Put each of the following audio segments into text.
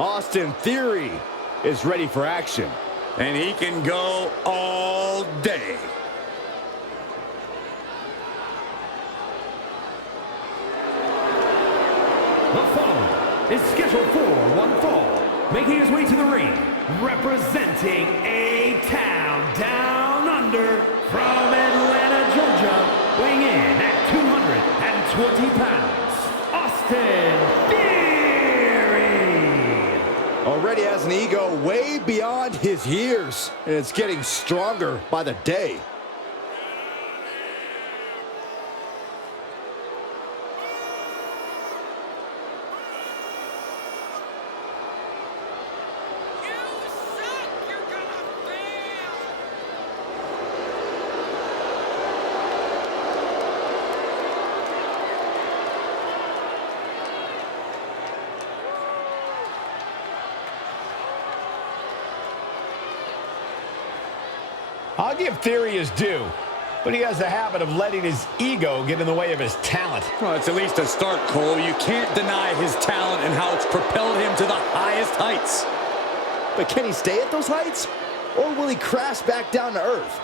Austin Theory is ready for action. And he can go all day. The following is scheduled for one fall, making his way to the ring, representing A-Town Down Under, from Atlanta, Georgia, weighing in at 220 pounds, Austin Theory. Already has an ego way beyond his years, and it's getting stronger by the day. I'll give Theory his due, but he has a habit of letting his ego get in the way of his talent. Well, it's at least a start, Cole. You can't deny his talent and how it's propelled him to the highest heights. But can he stay at those heights? Or will he crash back down to earth?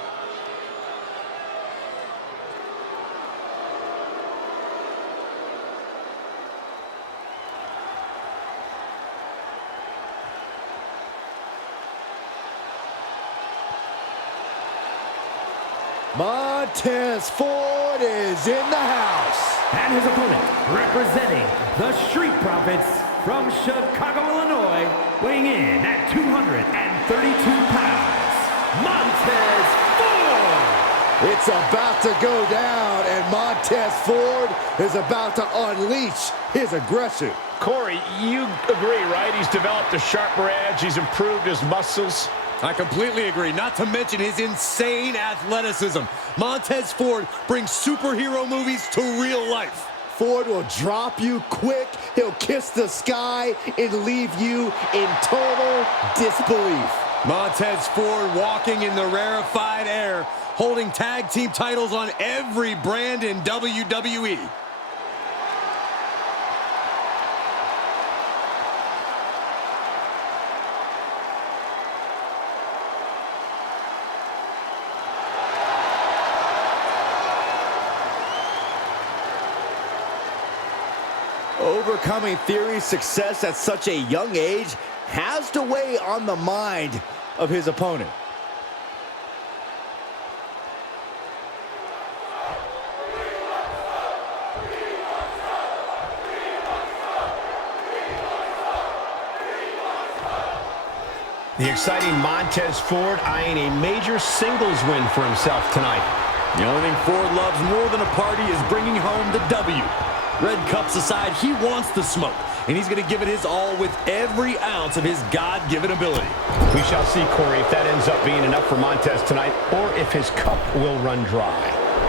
Montez Ford is in the house. And his opponent, representing the Street Profits from Chicago, Illinois, weighing in at 232 pounds, Montez Ford. It's about to go down, and Montez Ford is about to unleash his aggression. Corey, you agree, right? He's developed a sharper edge. He's improved his muscles. I completely agree, not to mention his insane athleticism. Montez Ford brings superhero movies to real life. Ford will drop you quick. He'll kiss the sky and leave you in total disbelief. Montez Ford walking in the rarefied air, holding tag team titles on every brand in WWE. Overcoming Theory's success at such a young age has to weigh on the mind of his opponent. The exciting Montez Ford eyeing a major singles win for himself tonight. The only thing Ford loves more than a party is bringing home the W. Red cups aside, he wants the smoke, and he's going to give it his all with every ounce of his God-given ability. We shall see, Corey, if that ends up being enough for Montez tonight, or if his cup will run dry.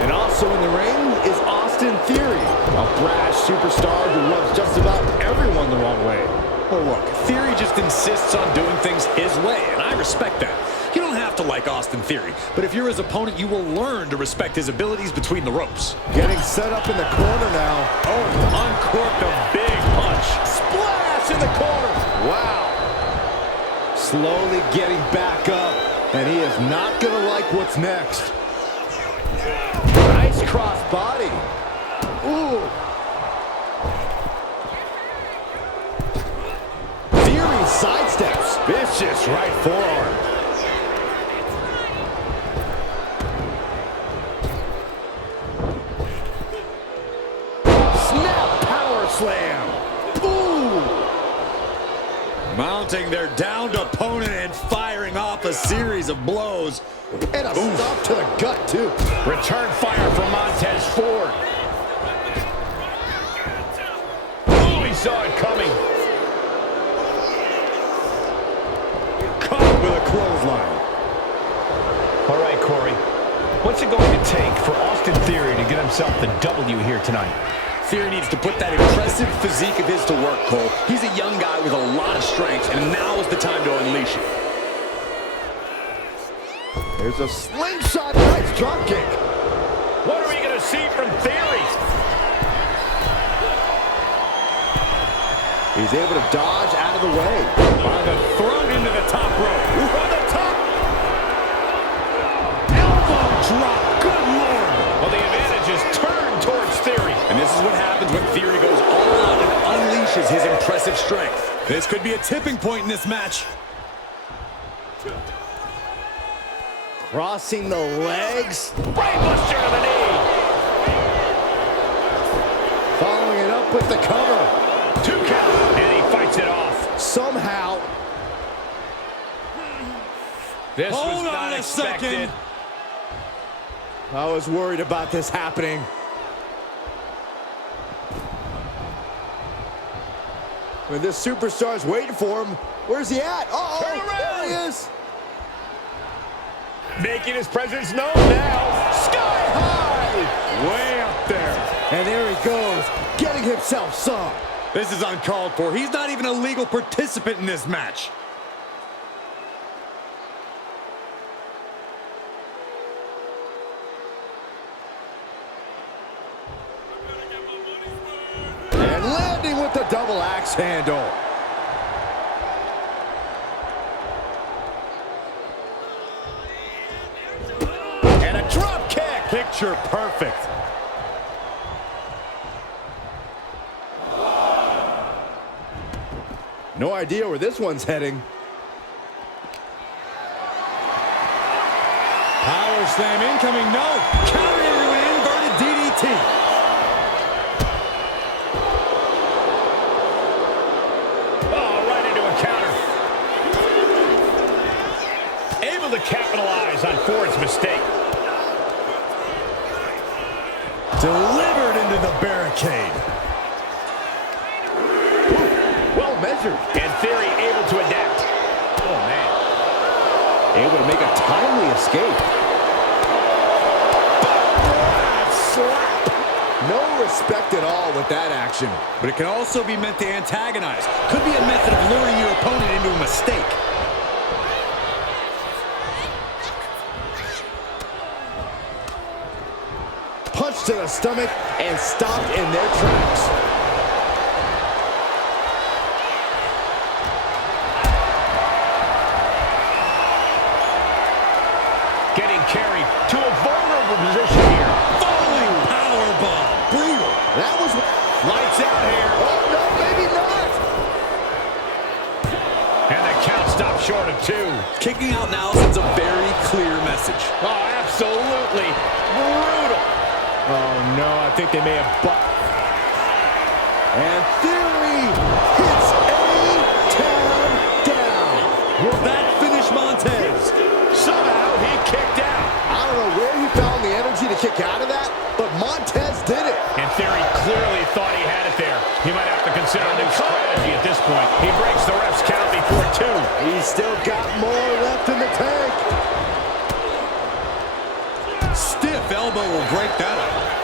And also in the ring is Austin Theory, a brash superstar who rubs just about everyone the wrong way. Well, look, Theory just insists on doing things his way, and I respect that. You don't have to like Austin Theory, but if you're his opponent, you will learn to respect his abilities between the ropes. Getting set up in the corner now. Oh, uncorked a big punch. Splash in the corner. Wow. Slowly getting back up, and he is not going to like what's next. Nice cross body. Ooh. Theory sidesteps. Vicious right forearm. Slam. Boom. Mounting their downed opponent and firing off a series of blows. And a stop to the gut, too. Return fire from Montez Ford. Oh, he saw it coming. Caught with a clothesline. All right, Corey. What's it going to take for Austin Theory to get himself the W here tonight? Theory needs to put that impressive physique of his to work, Cole. He's a young guy with a lot of strength, and now is the time to unleash it. There's a slingshot, nice drop kick. What are we going to see from Theory? He's able to dodge out of the way. By the thrown into the top rope. From the top. Elbow drop. Good Lord. Well, the advantage is turned towards Theory. And this is what happens when Theory goes all out and unleashes his impressive strength. This could be a tipping point in this match. Crossing the legs. Brainbuster to the knee. Following it up with the cover. 2 count. And he fights it off. Somehow. This was Hold on not a expected. second. I was worried about this happening. When this superstar's waiting for him, where's he at? Uh-oh, Turn around. there he is. Making his presence known now. Sky high. Way up there. And there he goes, getting himself some. This is uncalled for. He's not even a legal participant in this match. And landing with the double axe handle. And a drop kick. Picture perfect. No idea where this one's heading. Power slam incoming. No. Counter into an inverted DDT. Oh, right into a counter. Able to capitalize on Ford's mistake. Delivered into the barricade. Well measured. And Theory able to adapt. Oh, man. Able to make a timely escape. Slap. No respect at all with that action. But it can also be meant to antagonize. Could be a method of luring your opponent into a mistake. Punch to the stomach and stopped in their tracks. Getting carried to a vulnerable position here. Falling powerbomb. Brutal. That was Lights out here. oh no, maybe not. And the count stopped short of 2. Kicking out now sends a very clear message. Oh, absolutely brutal. Oh no, I think they may have and Theory hits A-Town down. Will that finish Montez? Somehow he kicked out. I don't know where he found the energy to kick out of that, but Montez did it. And Theory clearly thought he had it there. He might have to consider a new strategy at this point. He breaks the ref's count before 2. He's still got more left in the tank. Stiff elbow will break that up.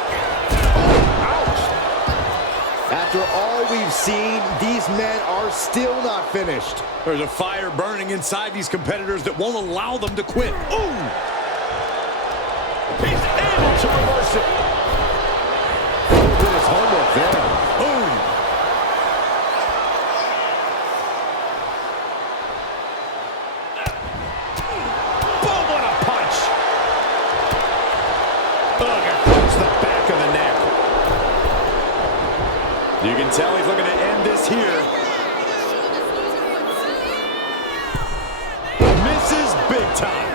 After all we've seen, these men are still not finished. There's a fire burning inside these competitors that won't allow them to quit. Ooh! He's able to reverse it. Did his homework there. Boom! Boom, what a punch. Ugh, across the back of the neck. You can tell he's looking to end this here. Misses big time.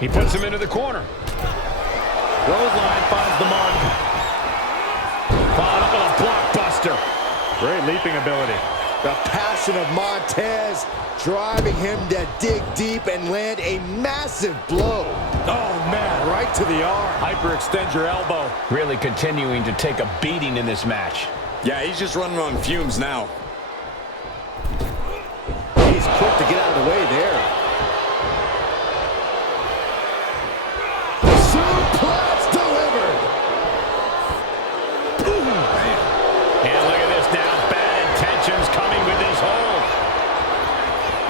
He puts him into the corner. Roseline finds the mark. Followed up with a blockbuster. Great leaping ability. The passion of Montez driving him to dig deep and land a massive blow. Oh, man. Right to the arm. Hyperextend your elbow. Really continuing to take a beating in this match. Yeah, he's just running on fumes now. He's quick to get out of the way there. Suplex delivered. And look at this now. Bad intentions coming with his hold.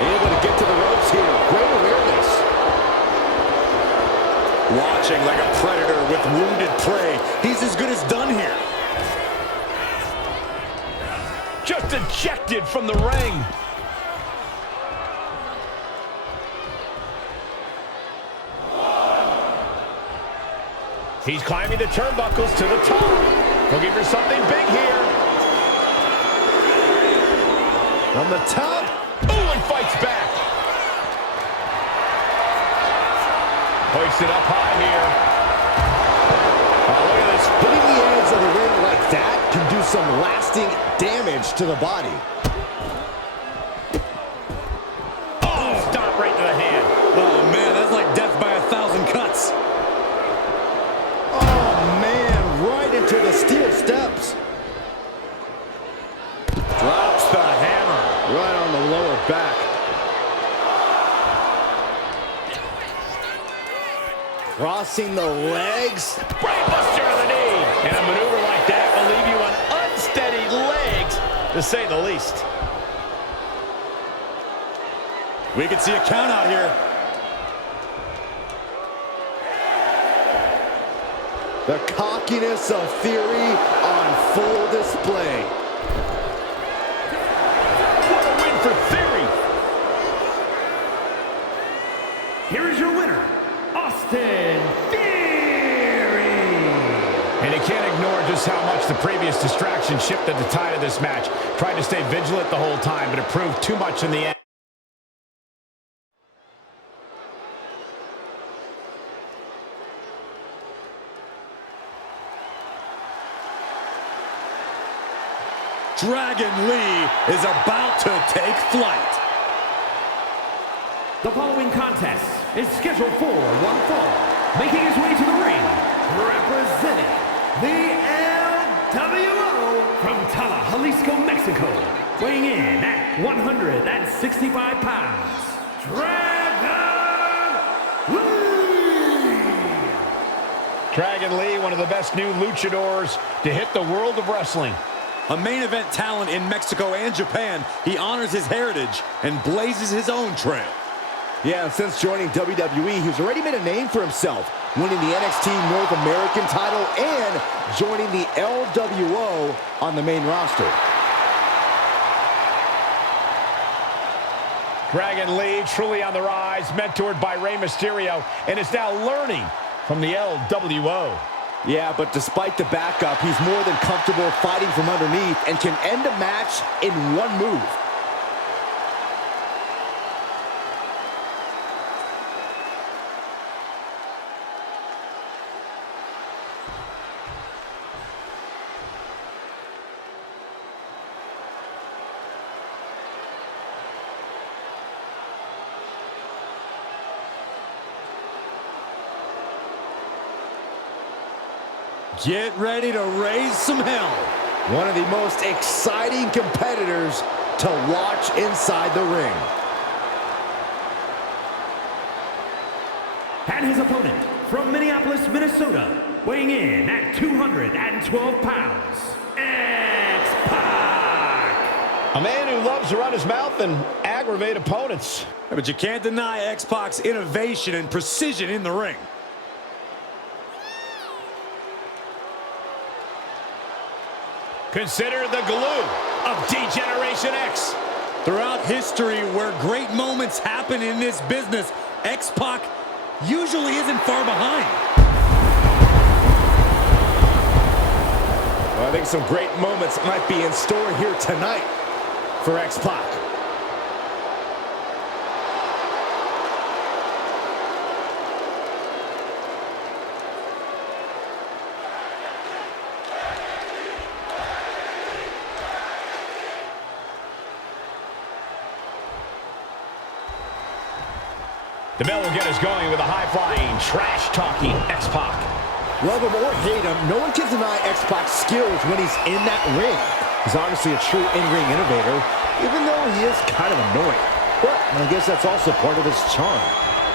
Able to get to the ropes here. Great awareness. Watching like a predator with wounded prey. He's as good as done here. Just ejected from the ring. He's climbing the turnbuckles to the top. Looking for something big here. From the top. Ooh, and fights back. Hoisted up high here. Oh, look at this. Hitting the edge of the ring like that can do some lasting damage to the body. Oh, stop right to the hand. Oh, man, that's like death by 1,000 cuts. Oh, man, right into the steel steps. Drops the hammer. Right on the lower back. Crossing the legs. Brainbuster to the knee. And a maneuver like that will leave you on unsteady legs, to say the least. We can see a count out here. The cockiness of Theory on full display. What a win for Theory. Here is your winner, Austin Theory! And you can't ignore just how much the previous distraction shifted the tide of this match. Tried to stay vigilant the whole time, but it proved too much in the end. Dragon Lee is about to take flight. The following contest is scheduled for one fall. Making his way to the ring, representing the LWO from Tala, Jalisco, Mexico. Weighing in at 165 pounds, Dragon Lee! Dragon Lee, one of the best new luchadors to hit the world of wrestling. A main event talent in Mexico and Japan, he honors his heritage and blazes his own trail. Yeah, since joining WWE, he's already made a name for himself, winning the NXT North American title and joining the LWO on the main roster. Dragon Lee, truly on the rise, mentored by Rey Mysterio, and is now learning from the LWO. Yeah, but despite the backup, he's more than comfortable fighting from underneath and can end a match in one move. Get ready to raise some hell. One of the most exciting competitors to watch inside the ring. And his opponent from Minneapolis, Minnesota, weighing in at 212 pounds, X-Pac! A man who loves to run his mouth and aggravate opponents. But you can't deny X-Pac's innovation and precision in the ring. Consider the glue of D-Generation X. Throughout history, where great moments happen in this business, X-Pac usually isn't far behind. Well, I think some great moments might be in store here tonight for X-Pac. The bell will get us going with a high-flying, trash-talking X-Pac. Love him or hate him, no one can deny X-Pac's skills when he's in that ring. He's obviously a true in-ring innovator, even though he is kind of annoying. But I guess that's also part of his charm.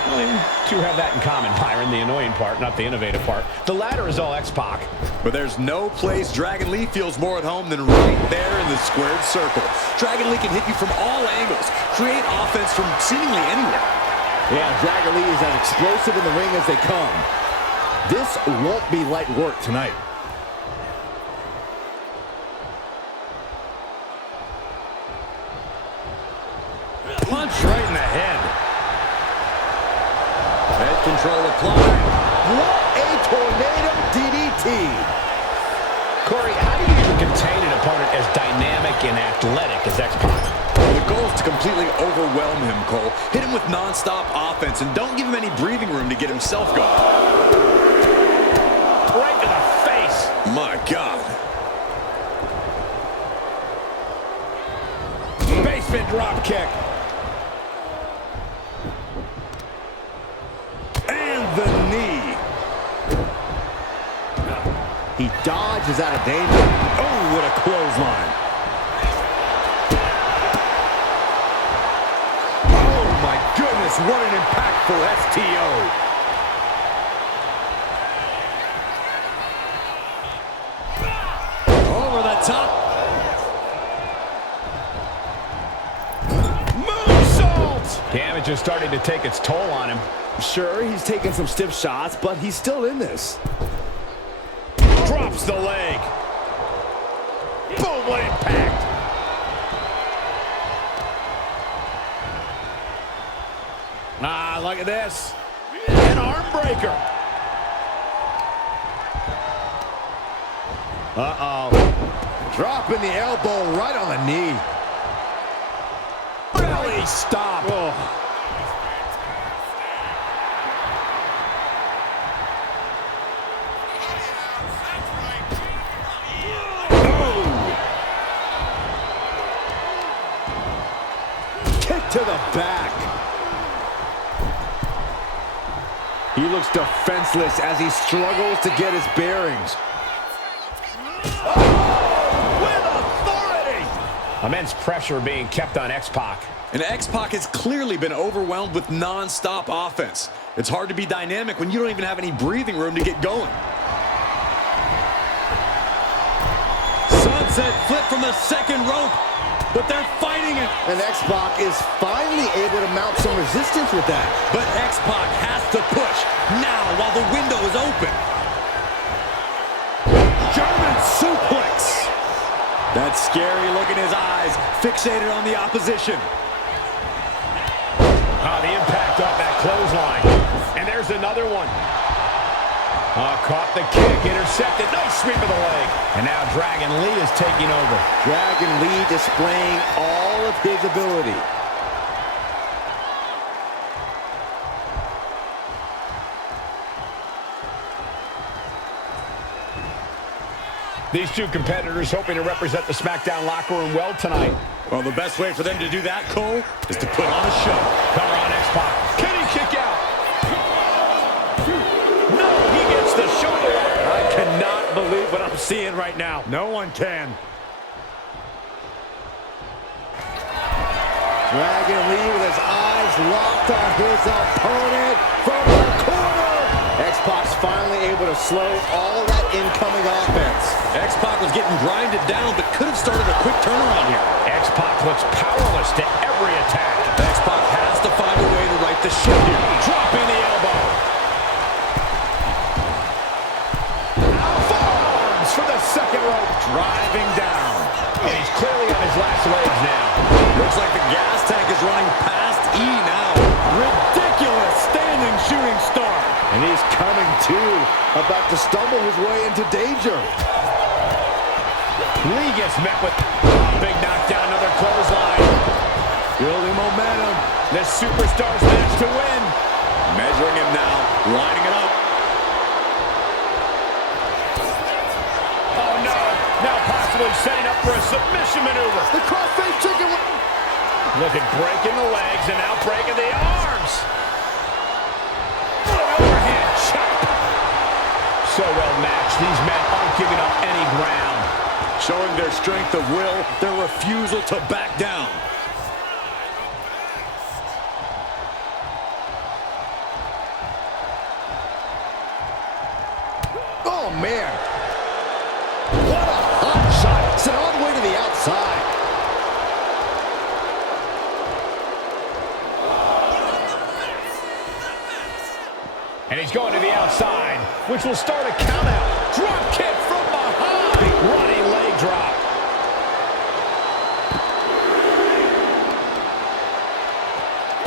Well, you two have that in common, Byron, the annoying part, not the innovative part. The latter is all X-Pac. But there's no place Dragon Lee feels more at home than right there in the squared circle. Dragon Lee can hit you from all angles, create offense from seemingly anywhere. Yeah, Dragon Lee is as explosive in the ring as they come. This won't be light work tonight. Punch right in the head. Head control applied. What a tornado DDT. Corey, how do you even contain an opponent as dynamic and athletic as X-Pac? Well, the goal is to completely overwhelm him, Cole. Hit him with non-stop offense and don't give him any breathing room to get himself going. Right to the face. My God. Basement drop kick. And the knee. He dodges out of danger. Oh, what a clothesline. Oh, my goodness, what an impactful STO. Over the top. Moonsault! Damage is starting to take its toll on him. Sure, he's taking some stiff shots, but he's still in this. Drops the leg. Boom, what impact. Ah, look at this. An arm breaker. Uh-oh. Dropping the elbow right on the knee. Belly stop. Oh. To the back. He looks defenseless as he struggles to get his bearings. Oh, with authority! Immense pressure being kept on X-Pac. And X-Pac has clearly been overwhelmed with non-stop offense. It's hard to be dynamic when you don't even have any breathing room to get going. Sunset flip from the second rope. But they're fighting it. And X-Pac is finally able to mount some resistance with that. But X-Pac has to push now while the window is open. German suplex. That scary look in his eyes, fixated on the opposition. Oh, the impact off that clothesline. And there's another one. Caught the kick, intercepted, nice sweep of the leg. And now Dragon Lee is taking over. Dragon Lee displaying all of his ability. These two competitors hoping to represent the SmackDown locker room well tonight. Well, the best way for them to do that, Cole, is to put on a show. Cover on X-Pac. Can he kick out? No, he gets the shoulder. I cannot believe what I'm seeing right now. No one can. Dragon Lee with his eyes locked on his opponent from the corner. X-Pac's finally able to slow all that incoming offense. X-Pac was getting grinded down, but could have started a quick turnaround here. X-Pac looks powerless to every attack. X-Pac has to find a way to right the ship here. Dropping the elbow. Forearms for the second rope. Driving down. And he's clearly on his last legs now. Looks like the gas tank is running past E now. Ridiculous standing shooting star. And he's coming to, about to stumble his way into danger. Lee gets met with big knockdown, another clothesline. Building momentum. The superstars match to win. Measuring him now, lining it up. Oh no, now possibly setting up for a submission maneuver. The crossface chicken. Look at breaking the legs and now breaking the arms. Overhand chop. So well matched. These men aren't giving up any ground. Showing their strength of will, their refusal to back down. Oh, man. What a hot shot. Sent all the way to the outside. And he's going to the outside. which will start a count out. Drop kick from behind. Running leg drop.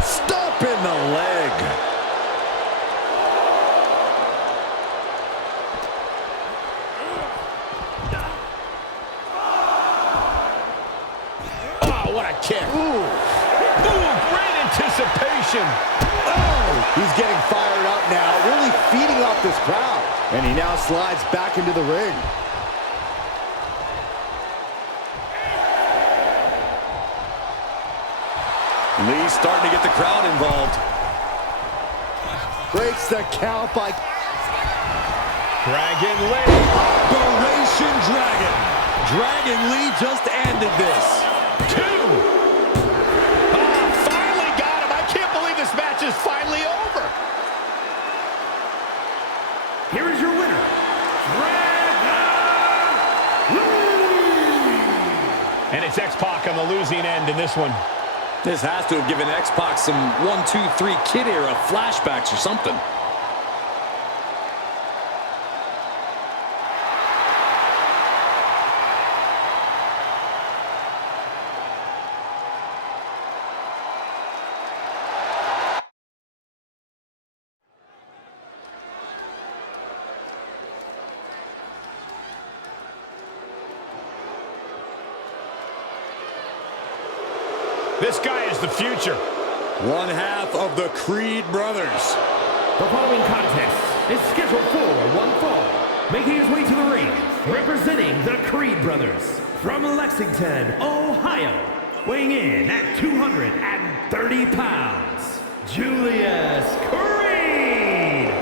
Stop in the leg. Oh, what a kick. Ooh, great anticipation. Oh, he's getting fired up now, really feeding off this crowd. And he now slides back into the ring. Lee's starting to get the crowd involved. Breaks the count by Dragon Lee. Operation Dragon. Dragon Lee just ended this. 2. Oh, finally got him. I can't believe this match is finally over. Here is your winner, Dragon Lee! And it's X-Pac on the losing end in this one. This has to have given X-Pac some 1, 2, 3 Kid era flashbacks or something. This guy is the future. One half of the Creed brothers. The following contest is scheduled for one fall. Making his way to the ring, representing the Creed brothers from Lexington, Ohio. Weighing in at 230 pounds, Julius Creed.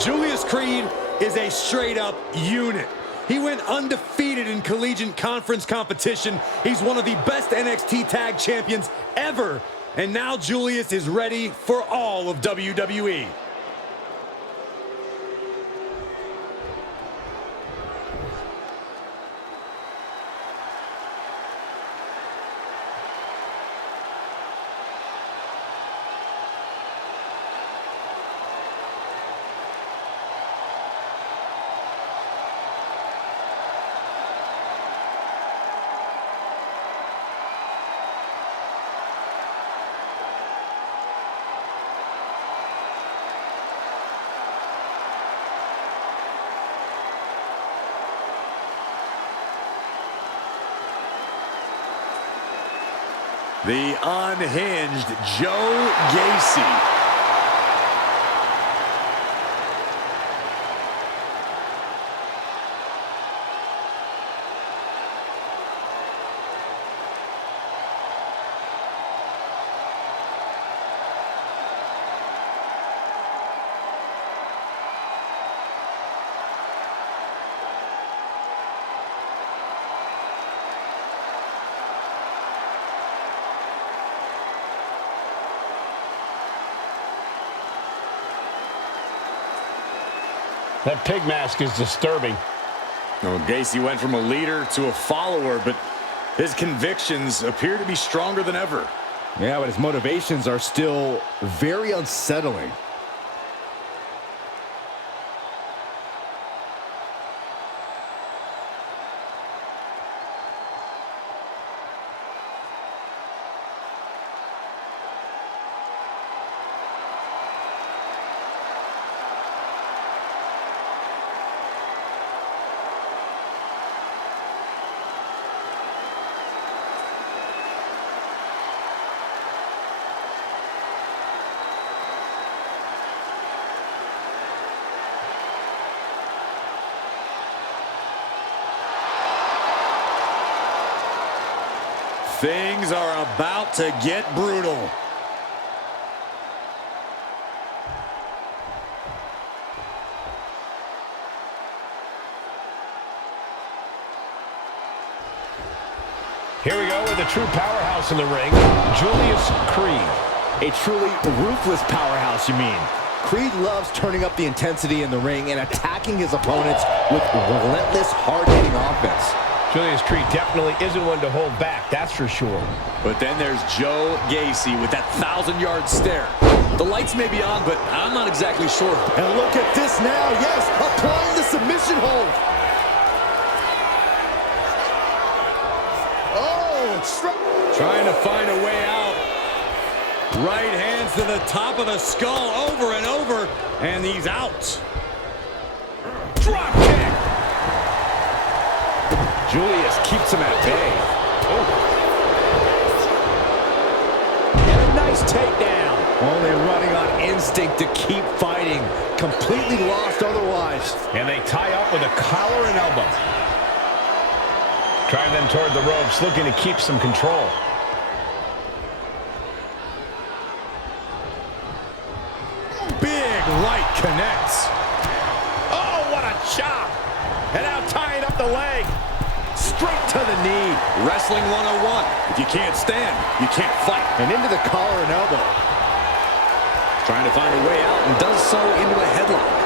Julius Creed is a straight-up unit. He went undefeated in collegiate conference competition. He's one of the best NXT tag champions ever. And now Julius is ready for all of WWE. The unhinged Joe Gacy. That pig mask is disturbing. Oh, Gacy went from a leader to a follower, but his convictions appear to be stronger than ever. Yeah, but his motivations are still very unsettling. Things are about to get brutal. Here we go with a true powerhouse in the ring, Julius Creed. A truly ruthless powerhouse, you mean? Creed loves turning up the intensity in the ring and attacking his opponents with relentless, hard-hitting offense. Julius Creed definitely isn't one to hold back, that's for sure. But then there's Joe Gacy with that 1,000-yard stare. The lights may be on, but I'm not exactly sure. And look at this now. Yes, applying the submission hold. Oh, trying to find a way out. Right hands to the top of the skull over and over, and he's out. Drop kick. Julius keeps him at bay. And a nice takedown. Only running on instinct to keep fighting. Completely lost otherwise. And they tie up with a collar and elbow. Drive them toward the ropes, looking to keep some control. Big right connects. Oh, what a chop. And now tying up the leg. Straight to the knee. Wrestling 101. If you can't stand, you can't fight. And into the collar and elbow. Trying to find a way out and does so into a headlock.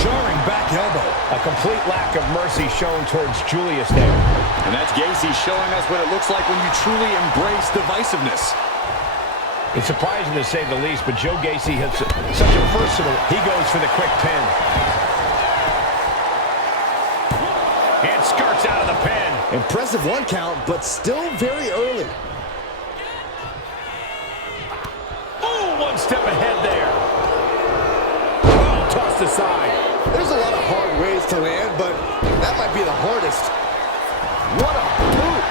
Jarring back elbow. A complete lack of mercy shown towards Julius there. And that's Gacy showing us what it looks like when you truly embrace divisiveness. It's surprising to say the least, but Joe Gacy has such a versatile. He goes for the quick pin. And skirts out of the pin. Impressive one count, but still very early. Oh, one step ahead there. Oh, tossed aside. There's a lot of hard ways to land, but that might be the hardest. What a boot!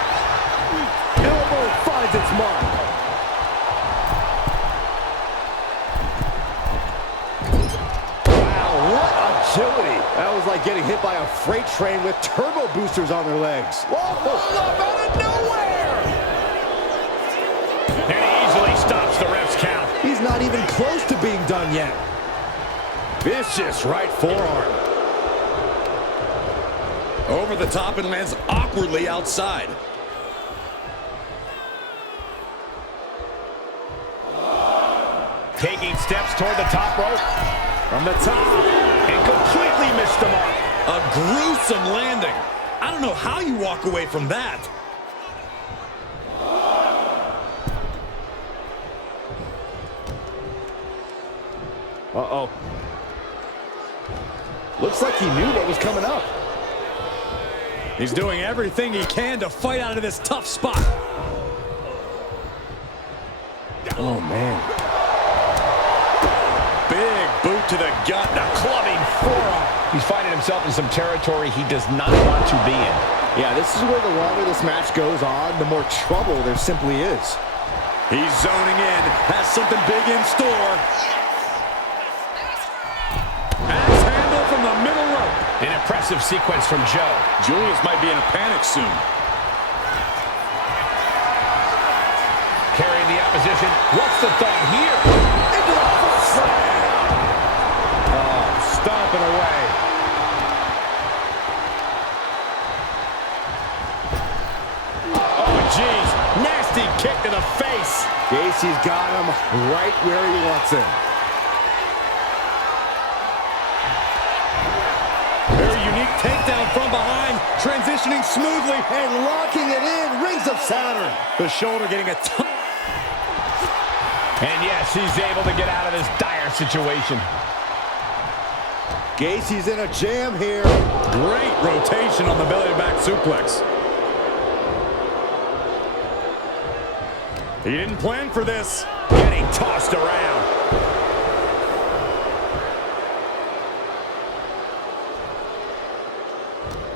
Elbow finds its mark. Wow, what agility! That was like getting hit by a freight train with turbo boosters on their legs. Whoa! Up out of nowhere! And he easily stops the ref's count. He's not even close to being done yet. Vicious right forearm. Over the top and lands awkwardly outside. Taking steps toward the top rope. From the top. And completely missed the mark. A gruesome landing. I don't know how you walk away from that. Uh-oh. Looks like he knew what was coming up. He's doing everything he can to fight out of this tough spot. Oh, man. Big boot to the gut. A clubbing forearm. He's finding himself in some territory he does not want to be in. Yeah, this is where the longer this match goes on, the more trouble there simply is. He's zoning in. Has something big in store. Axe handle from the middle rope. An impressive sequence from Joe. Julius might be in a panic soon. Carrying the opposition. What's the thought here? Into the foot slam. Oh, stomping away. Oh, jeez. Nasty kick to the face. Gacy's got him right where he wants him. Very unique takedown from behind. Transitioning smoothly. And locking it in. Rings of Saturn. The shoulder getting a ton. And yes, he's able to get out of this dire situation. Gacy's in a jam here. Great rotation on the belly-to-back suplex. He didn't plan for this. Getting tossed around.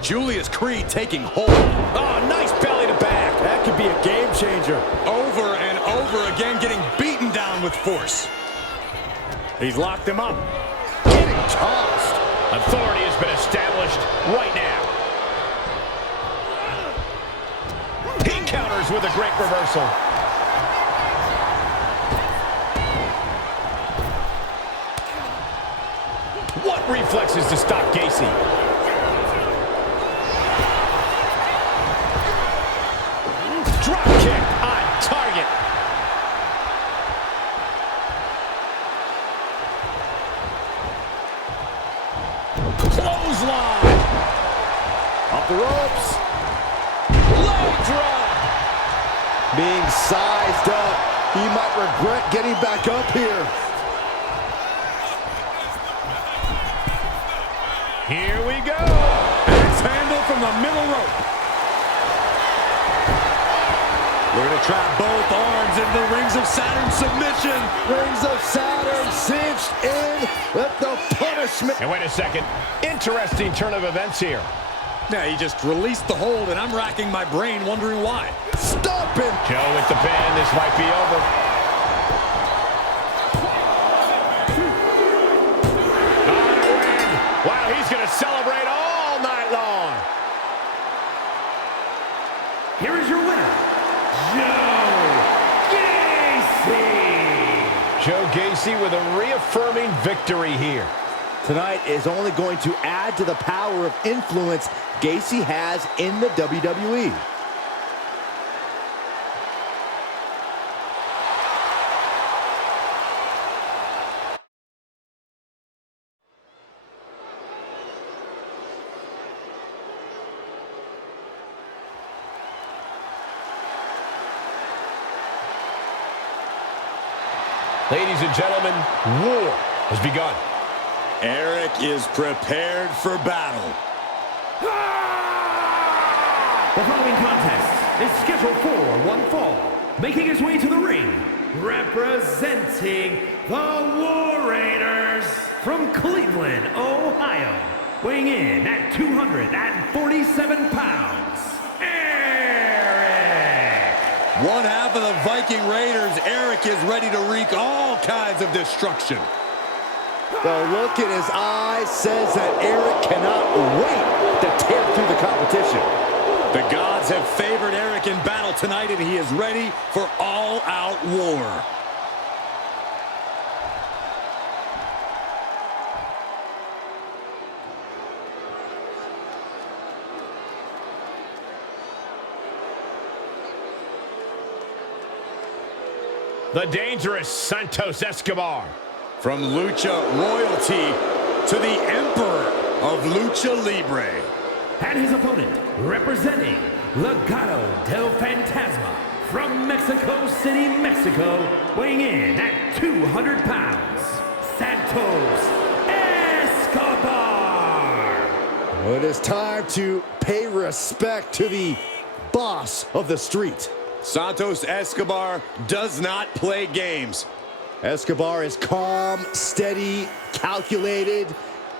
Julius Creed taking hold. Oh, nice belly to back. That could be a game changer. Over and over again, getting beaten down with force. He's locked him up. Getting tossed. Authority has been established right now. He counters with a great reversal. What reflexes to stop Gacy? drop. Being sized up, he might regret getting back up here. Here we go. Axe handle from the middle rope. We're going to trap both arms into the Rings of Saturn submission. Rings of Saturn cinched in with the punishment. And wait a second. Interesting turn of events here. Yeah, he just released the hold, and I'm racking my brain wondering why. Stop him. Joe with the pin. This might be over. On a win. Wow, he's going to celebrate all night long. Here is your winner, Joe Gacy. Joe Gacy with a reaffirming victory here. Tonight is only going to add to the power of influence Gacy has in the WWE. Ladies and gentlemen, war has begun. Eric is prepared for battle. The following contest is scheduled for one fall. Making his way to the ring, representing the War Raiders from Cleveland, Ohio. Weighing in at 247 pounds, Eric. One half of the Viking Raiders, Eric, is ready to wreak all kinds of destruction. The look in his eyes says that Eric cannot wait to tear through the competition. The gods have favored Eric in battle tonight, and he is ready for all-out war. The dangerous Santos Escobar. From Lucha Royalty to the Emperor of Lucha Libre. And his opponent, representing Legado del Fantasma from Mexico City, Mexico, weighing in at 200 pounds, Santos Escobar. It is time to pay respect to the boss of the street. Santos Escobar does not play games. Escobar is calm, steady, calculated,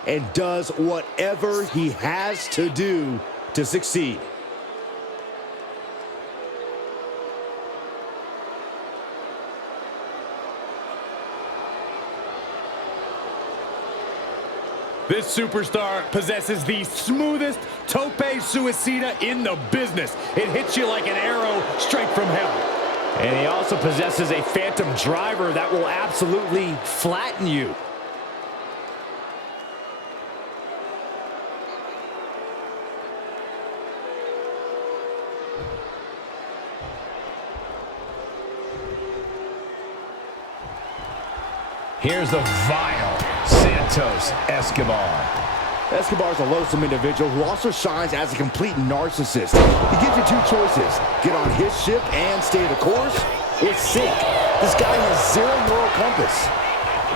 and does whatever he has to do to succeed. This superstar possesses the smoothest tope suicida in the business. It hits you like an arrow straight from hell. And he also possesses a phantom driver that will absolutely flatten you. Here's the vile Santos Escobar. Escobar is a loathsome individual who also shines as a complete narcissist. He gives you two choices: get on his ship and stay the course, or sink. This guy has zero moral compass.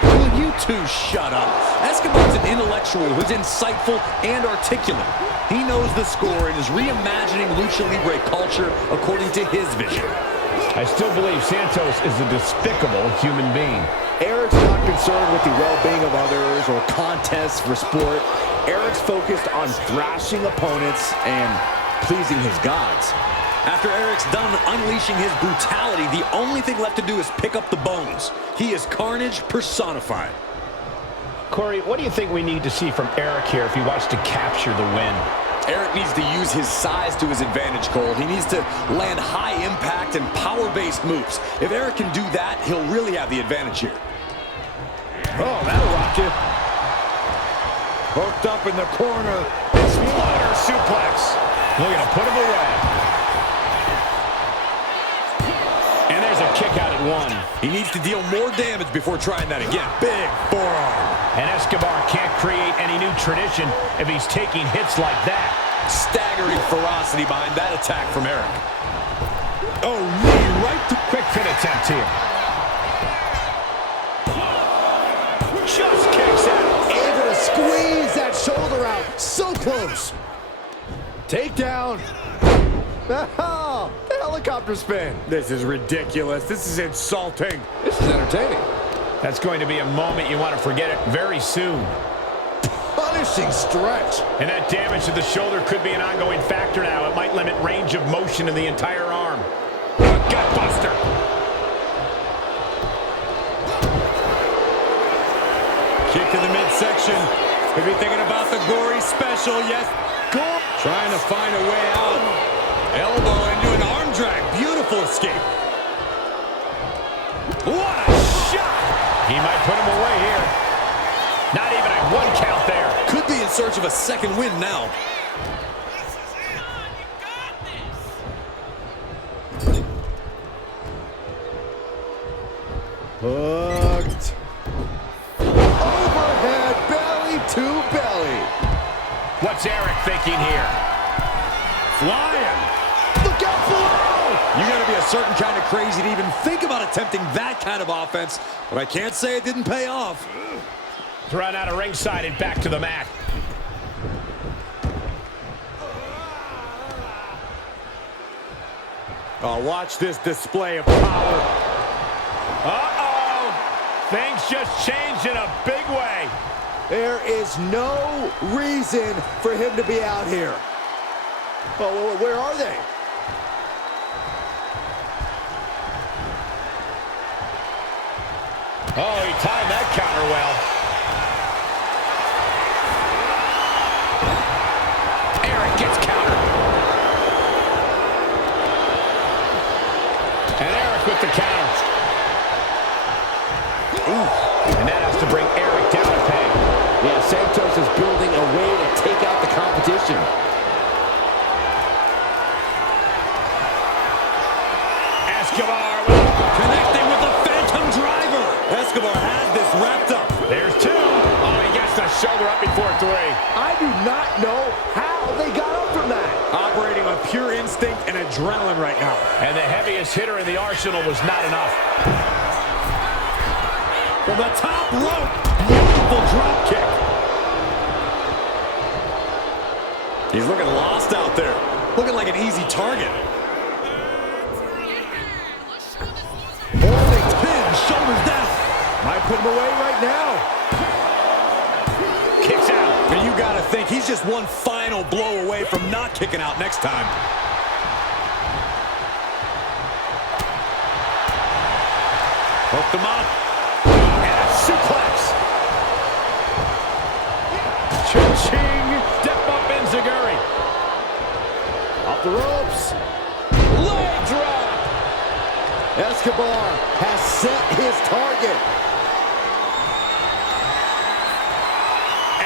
Will you two shut up? Escobar's an intellectual who's insightful and articulate. He knows the score and is reimagining Lucha Libre culture according to his vision. I still believe Santos is a despicable human being. Eric's not concerned with the well-being of others or contests for sport. Eric's focused on thrashing opponents and pleasing his gods. After Eric's done unleashing his brutality, the only thing left to do is pick up the bones. He is carnage personified. Corey, what do you think we need to see from Eric here if he wants to capture the win? Eric needs to use his size to his advantage, Cole. He needs to land high-impact and power-based moves. If Eric can do that, he'll really have the advantage here. Oh, that'll rock you. Hooked up in the corner. Exploder suplex. Looking to put him away. And there's a kick out at one. He needs to deal more damage before trying that again. Big forearm. And Escobar can't create any new tradition if he's taking hits like that. Staggering ferocity behind that attack from Eric. Oh, knee right to... Quick pin attempt here. Just kicks out. Able to squeeze that shoulder out. So close. Takedown. Oh, the helicopter spin. This is ridiculous. This is insulting. This is entertaining. That's going to be a moment you want to forget it very soon. Punishing stretch. And that damage to the shoulder could be an ongoing factor now. It might limit range of motion in the entire arm. Gut buster. Kick to the midsection. Could be thinking about the gory special. Yes. Go. Trying to find a way out. Elbow into an arm drag. Beautiful escape. What a shot. He might put him away here. Not even a 1 count there. Could be in search of a second win now. Hooked. Overhead belly to belly. What's Eric thinking here? Flying. Look out below. You got to be a certain kind of crazy to even think about attempting that kind of offense. But I can't say it didn't pay off. Thrown out of ringside and back to the mat. Oh, watch this display of power. Uh-oh. Things just changed in a big way. There is no reason for him to be out here. Oh, where are they? Oh, he timed that counter well. Eric gets countered. And Eric with the counter. Ooh. And that has to bring Eric down a peg. Yeah, Santos is building a way to take out the competition. Escobar Connecting with the Phantom Driver. Escobar has this wrapped up. There's 2. Oh, he gets the shoulder up before 3. I do not know how they got up from that. Operating on pure instinct and adrenaline right now. And the heaviest hitter in the arsenal was not enough. From the top rope. Beautiful drop kick. He's looking lost out there. Looking like an easy target. Holding pin, shoulders down. Might put him away right now. Kicks out. And you gotta think he's just one final blow away from not kicking out next time. Hooked him up. And a suplex. Cha-ching. Step up Enziguri. Off the ropes. Leg drop. Escobar has set his target.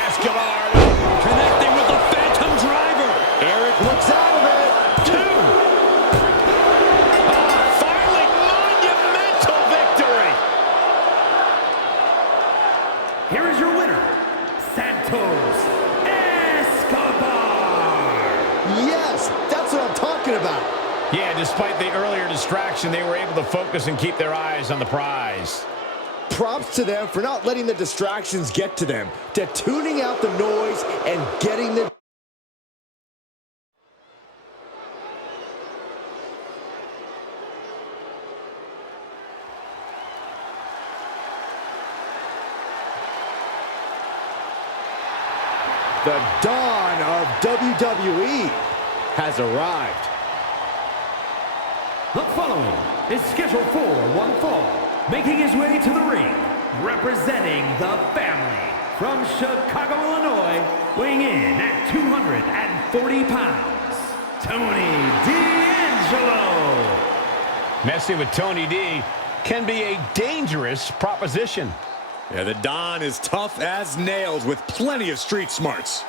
Escobar Connecting with the Phantom Driver. Eric looks out of it. 2. Finally, monumental victory. Here is your winner, Santos Escobar. Yes, that's what I'm talking about. Yeah, despite the earlier distraction, they were able to focus and keep their eyes on the prize. Props to them for not letting the distractions get to them, to tuning out the noise and getting the... The dawn of WWE has arrived. The following is scheduled for one fall, making his way to the ring, representing the family from Chicago, Illinois, weighing in at 240 pounds, Tony D'Angelo. Messing with Tony D can be a dangerous proposition. Yeah, the Don is tough as nails with plenty of street smarts.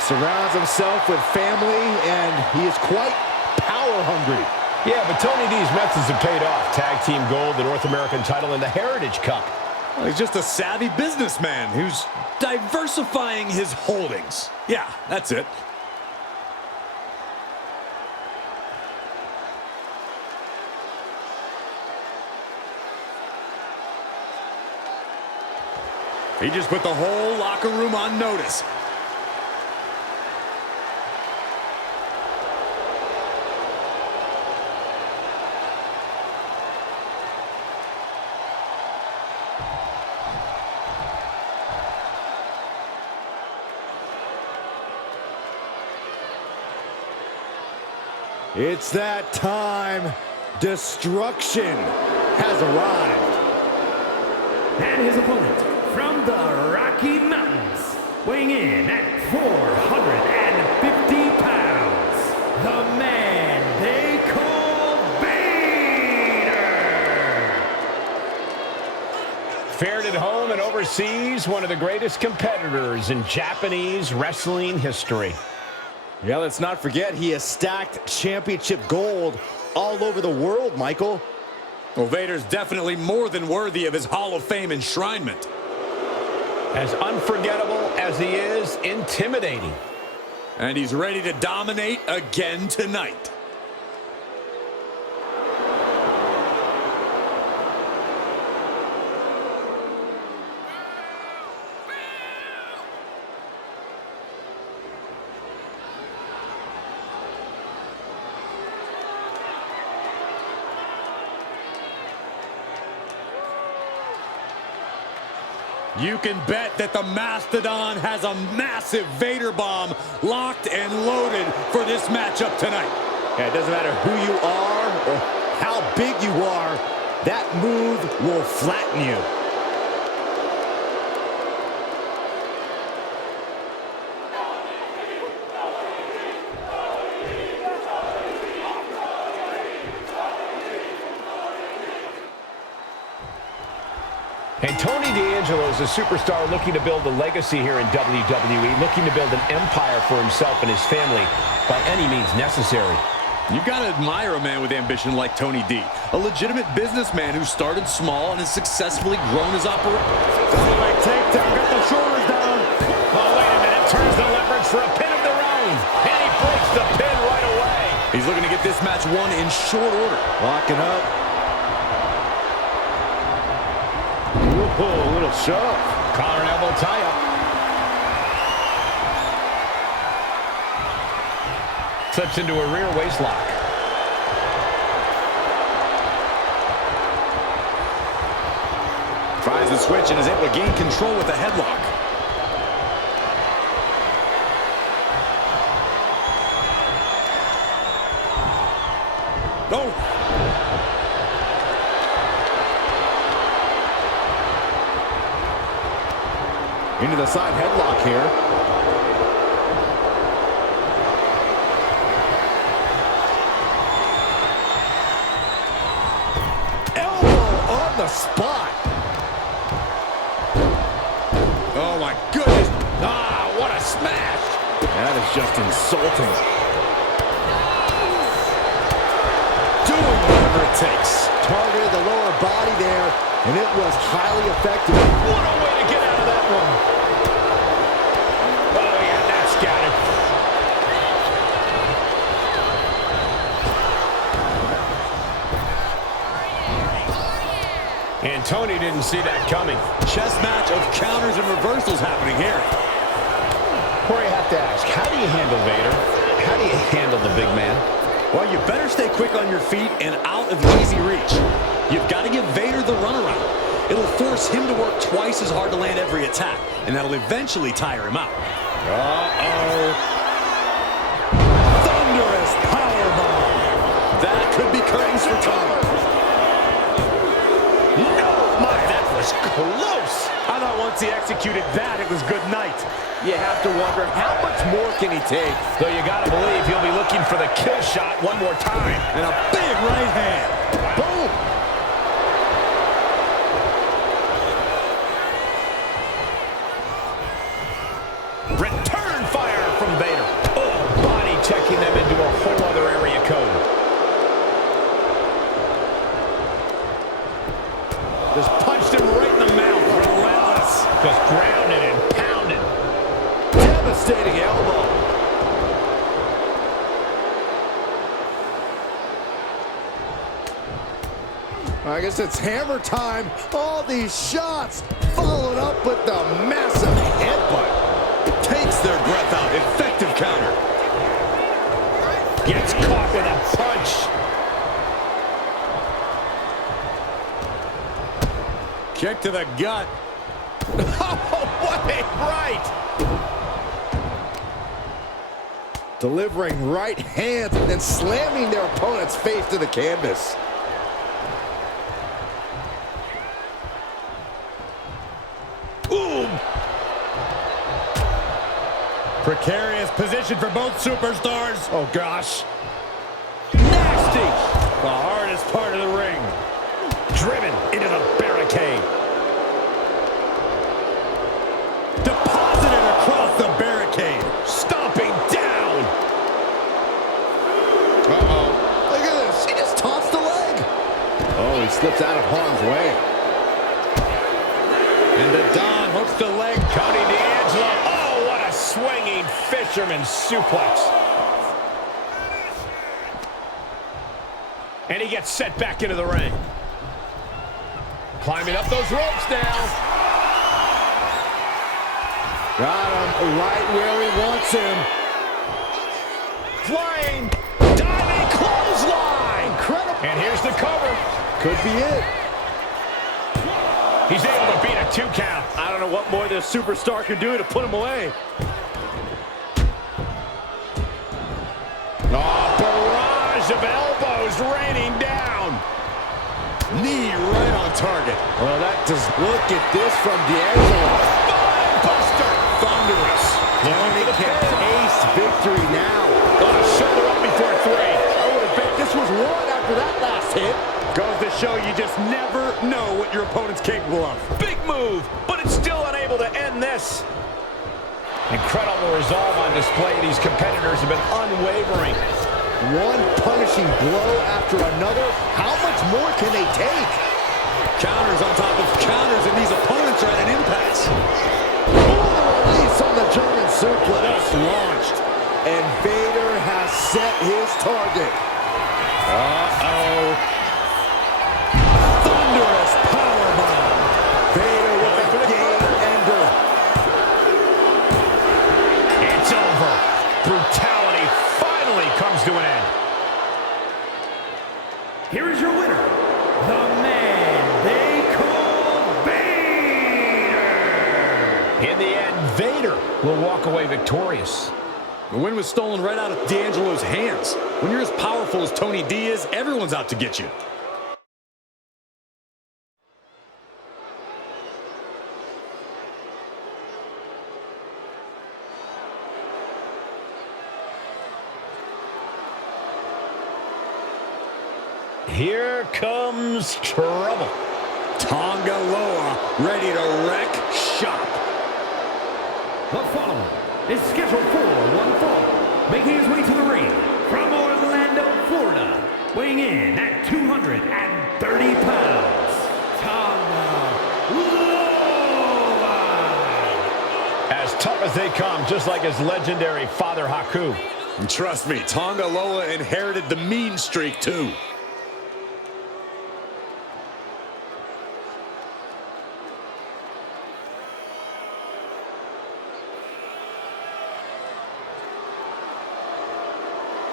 Surrounds himself with family, and he is quite power hungry. Yeah, but Tony D's methods have paid off. Tag Team Gold, the North American title, and the Heritage Cup. Well, he's just a savvy businessman who's diversifying his holdings. Yeah, that's it. He just put the whole locker room on notice. It's that time. Destruction has arrived. And his opponent from the Rocky Mountains, weighing in at 450 pounds, the man they call Vader. Fared at home and overseas, one of the greatest competitors in Japanese wrestling history. Yeah, let's not forget he has stacked championship gold all over the world, Michael. Well, Vader's definitely more than worthy of his Hall of Fame enshrinement. As unforgettable as he is intimidating. And he's ready to dominate again tonight. You can bet that the Mastodon has a massive Vader bomb locked and loaded for this matchup tonight. Yeah, it doesn't matter who you are or how big you are, that move will flatten you. And Tony D'Angelo is a superstar looking to build a legacy here in WWE, looking to build an empire for himself and his family by any means necessary. You've got to admire a man with ambition like Tony D. A legitimate businessman who started small and has successfully grown his operation. Leg takedown, got the shoulders down. Oh, wait a minute, turns the leverage for a pin of their own. And he breaks the pin right away. He's looking to get this match won in short order. Locking up. Ooh, a little shove. Collar and elbow tie-up. Slips into a rear waist lock. Tries the switch and is able to gain control with the headlock. Oh! Into the side headlock here. Elbow on the spot. Oh my goodness! Ah, what a smash! That is just insulting. Doing whatever it takes. Targeted the lower body there, and it was highly effective. What a way to get out of that one. Oh, yeah, that's got it. And Tony didn't see that coming. Chess match of counters and reversals happening here. Corey, I have to ask, how do you handle Vader? How do you handle the big man? Well, you better stay quick on your feet and out of easy reach. You've got to give Vader the runaround. It'll force him to work twice as hard to land every attack, and that'll eventually tire him out. Uh-oh. Thunderous powerbomb. That could be curtains for Tony. No, my, that was close. I thought once he executed that, it was good night. You have to wonder, how much more can he take? Though you got to believe he'll be looking for the kill shot one more time. And a big right hand. Boom. Return fire from Vader. Oh, body checking them into a whole other area code. Just grounded and pounded. Devastating elbow. I guess it's hammer time. All these shots followed up with the massive headbutt. It takes their breath out. Effective counter. Gets caught with a punch. Kick to the gut. Oh, what a right! Delivering right hands and then slamming their opponent's face to the canvas. Boom! Precarious position for both superstars. Oh, gosh. Nasty! The hardest part of the ring. Driven into the barricade. Deposited across the barricade. Stomping down. Uh-oh. Look at this. He just tossed the leg. Oh, he slips out of harm's way. And the Don hooks the leg. Tony D'Angelo. Oh, what a swinging fisherman suplex. And he gets set back into the ring. Climbing up those ropes now. Got him right where he wants him. Flying. Diving clothesline. Incredible. And here's the cover. Could be it. He's able to beat a 2 count. I don't know what more this superstar can do to put him away. Oh, barrage of elbows raining down. Knee right on target. Well, that does. Look at this from D'Angelo. Buster. Thunderous. Tony can taste victory now. Shoulder up before 3. I would have bet this was one after that last hit. Goes to show you just never know what your opponent's capable of. Big move, but it's still unable to end this. Incredible resolve on display. These competitors have been unwavering. One punishing blow after another. How much more can they take? Counters on top of counters, and these opponents are at an impasse. Release on the German suplex launched. And Vader has set his target. Uh-oh. Thunderous powerbomb. Vader with a game ender. It's over. Brutality finally comes to an end. Here is your winner, the man they call Vader. In the end, Vader will walk away victorious. The win was stolen right out of D'Angelo's hands. When you're as powerful as Tony D is, everyone's out to get you. Here comes trouble. Tonga Loa ready to wreck shop. The following is scheduled for one fall, making his way to the ring from Orlando, Florida, weighing in at 230 pounds, Tonga Loa. As tough as they come, just like his legendary father Haku. And trust me, Tonga Loa inherited the mean streak too.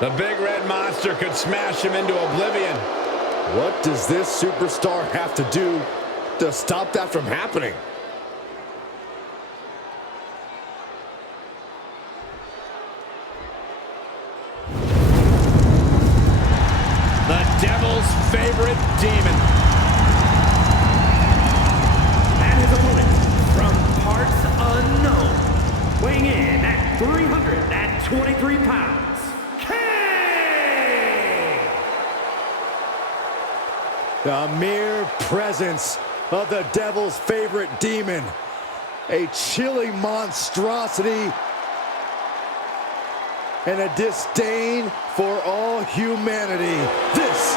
The big red monster could smash him into oblivion. What does this superstar have to do to stop that from happening? The Devil's favorite demon. And his opponent, from parts unknown, weighing in at 323 pounds, The mere presence of the Devil's favorite demon. A chilly monstrosity and a disdain for all humanity. This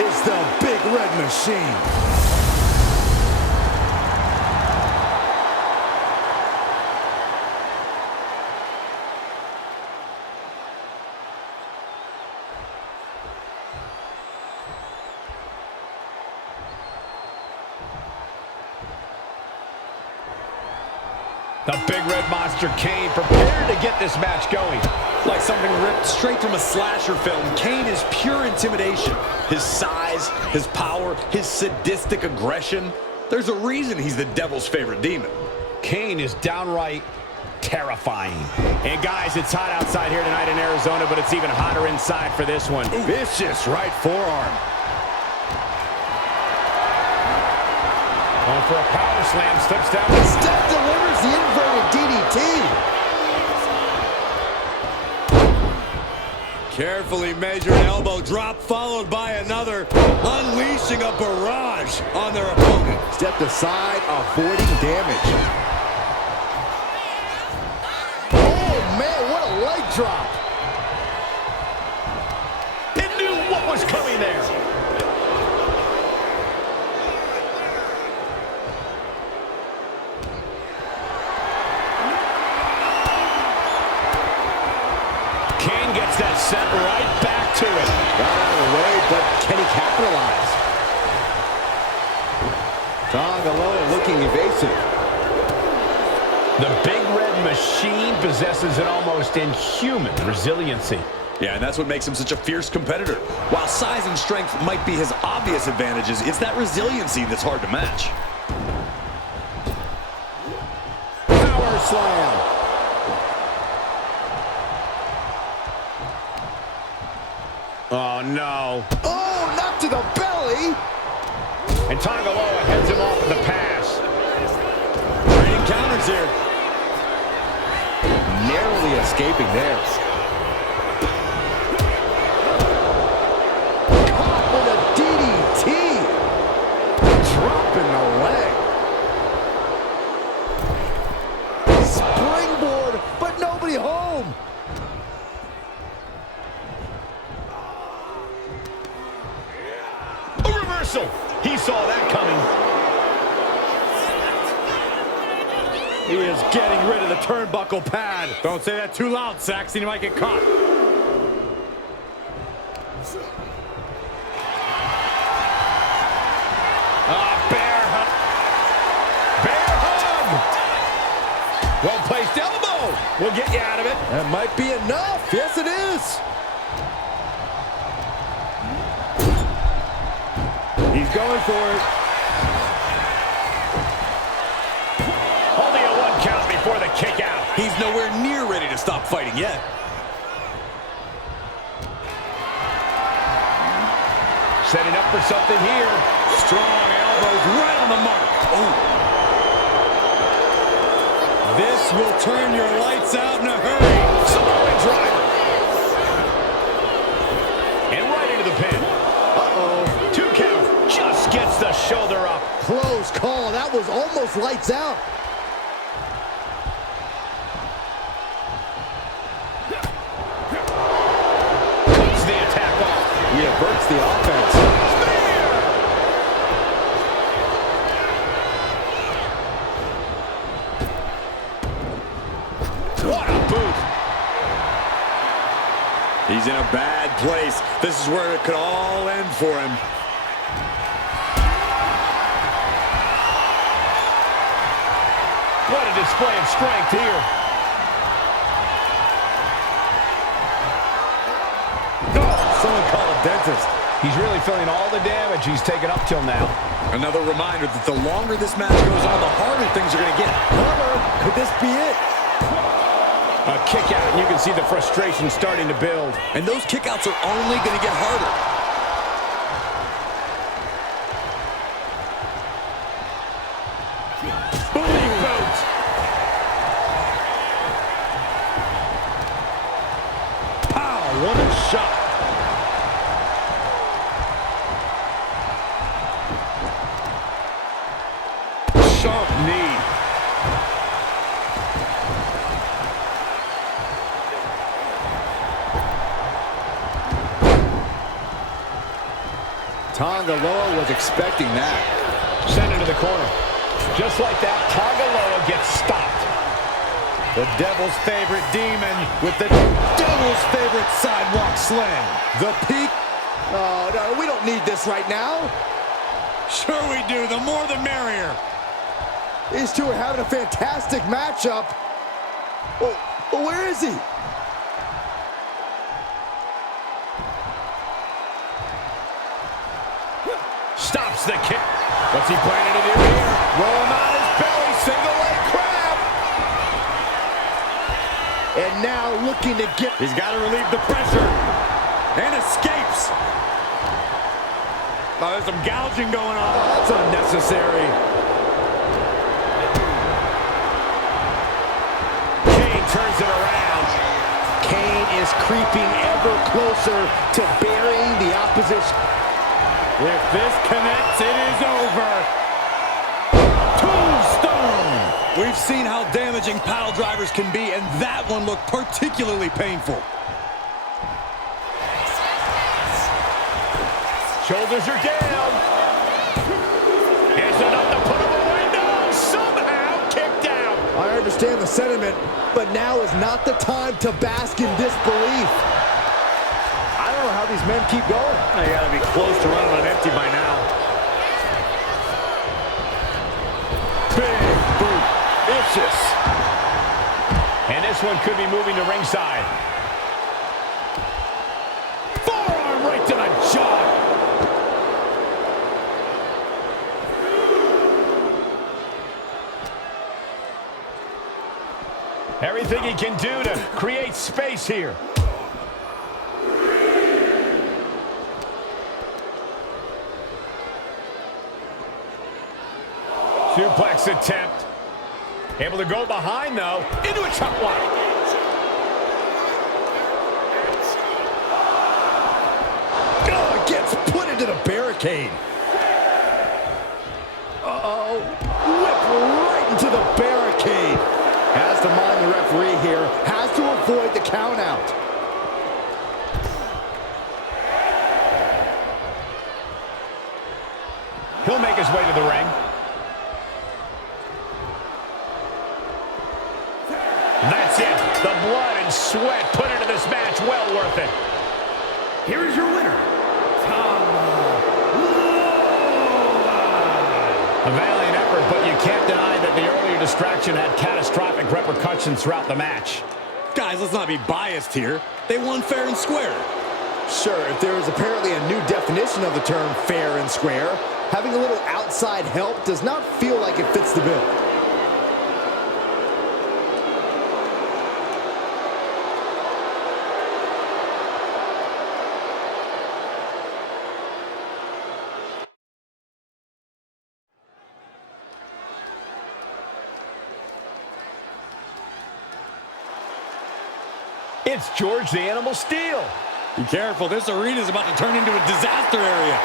is the Big Red Machine. The big red monster Kane prepared to get this match going. Like something ripped straight from a slasher film, Kane is pure intimidation. His size, his power, his sadistic aggression. There's a reason he's the devil's favorite demon. Kane is downright terrifying. And guys, it's hot outside here tonight in Arizona, but it's even hotter inside for this one. Vicious right forearm. Going for a power slam, slips down. Step delivers the inverted DDT. Carefully measured elbow drop followed by another, unleashing a barrage on their opponent. Stepped aside, avoiding damage. Oh, man, what a leg drop. It knew what was coming there. Kane gets that sent right back to it. Got out of the way, but can he capitalize? Tonga Loa looking evasive. The big red machine possesses an almost inhuman resiliency. Yeah, and that's what makes him such a fierce competitor. While size and strength might be his obvious advantages, it's that resiliency that's hard to match. Power slam. Oh, no. Oh, not to the belly. And Tonga Loa heads him off with the pass. Great encounters here. Narrowly escaping there. Caught with a DDT. Dropping the leg. Springboard, but nobody home. A reversal. He saw that coming. He is getting rid of the turnbuckle pad. Don't say that too loud, Saxon. You might get caught. Bear hug. Bear hug. Well-placed elbow. We'll get you out of it. That might be enough. Yes, it is. He's going for it. Only a 1 count before the kick out. He's nowhere near ready to stop fighting yet. Setting up for something here. Strong elbows right on the mark. Oh. This will turn your lights out in a hurry. Samoan driver. And right into the pin. Uh-oh. 2 count. Just gets the shoulder up. Close call. That was almost lights out. Cuts the attack off. He averts the offense. What a boot. He's in a bad place. This is where it could all end for him. What a display of strength here. Someone call a dentist. He's really feeling all the damage he's taken up till now. Another reminder that the longer this match goes on, the harder things are going to get. Could this be it? A kick out, and you can see the frustration starting to build. And those kickouts are only going to get harder. Booty boot. Pow, what a shot. Sharp knee. Tonga Loa was expecting that. Sent into the corner. Just like that, Tonga Loa gets stopped. The devil's favorite demon with the devil's favorite sidewalk slam. The peak. Oh, no, we don't need this right now. Sure we do. The more the merrier. These two are having a fantastic matchup. Oh, where is he? Stops the kick. What's he planning to do here? Roll him on his belly, single leg crab. And now looking to get... He's got to relieve the pressure. And escapes. Oh, there's some gouging going on. Oh, that's unnecessary. Kane turns it around. Kane is creeping ever closer to burying the opposition. If this connects, it is over. Tombstone! We've seen how damaging pile drivers can be, and that one looked particularly painful. Shoulders are down. Is enough to put him away? No! Somehow kicked out. I understand the sentiment, but now is not the time to bask in disbelief. I don't know how these men keep going. They gotta be close to running on empty by now. Big boot, vicious. And this one could be moving to ringside. Forearm right to the jaw. Everything he can do to create space here. Suplex attempt. Able to go behind, though. Into a chop block. Oh, it gets put into the barricade. Uh-oh. Whip right into the barricade. Has to mind the referee here. Has to avoid the count out. He'll make his way to the ring. That's it. The blood and sweat put into this match. Well worth it. Here is your winner, A valiant effort, but you can't deny that the earlier distraction had catastrophic repercussions throughout the match. Guys, let's not be biased here. They won fair and square. Sure, if there is apparently a new definition of the term fair and square, having a little outside help does not feel like it fits the bill. It's George the Animal Steel. Be careful, this arena is about to turn into a disaster area.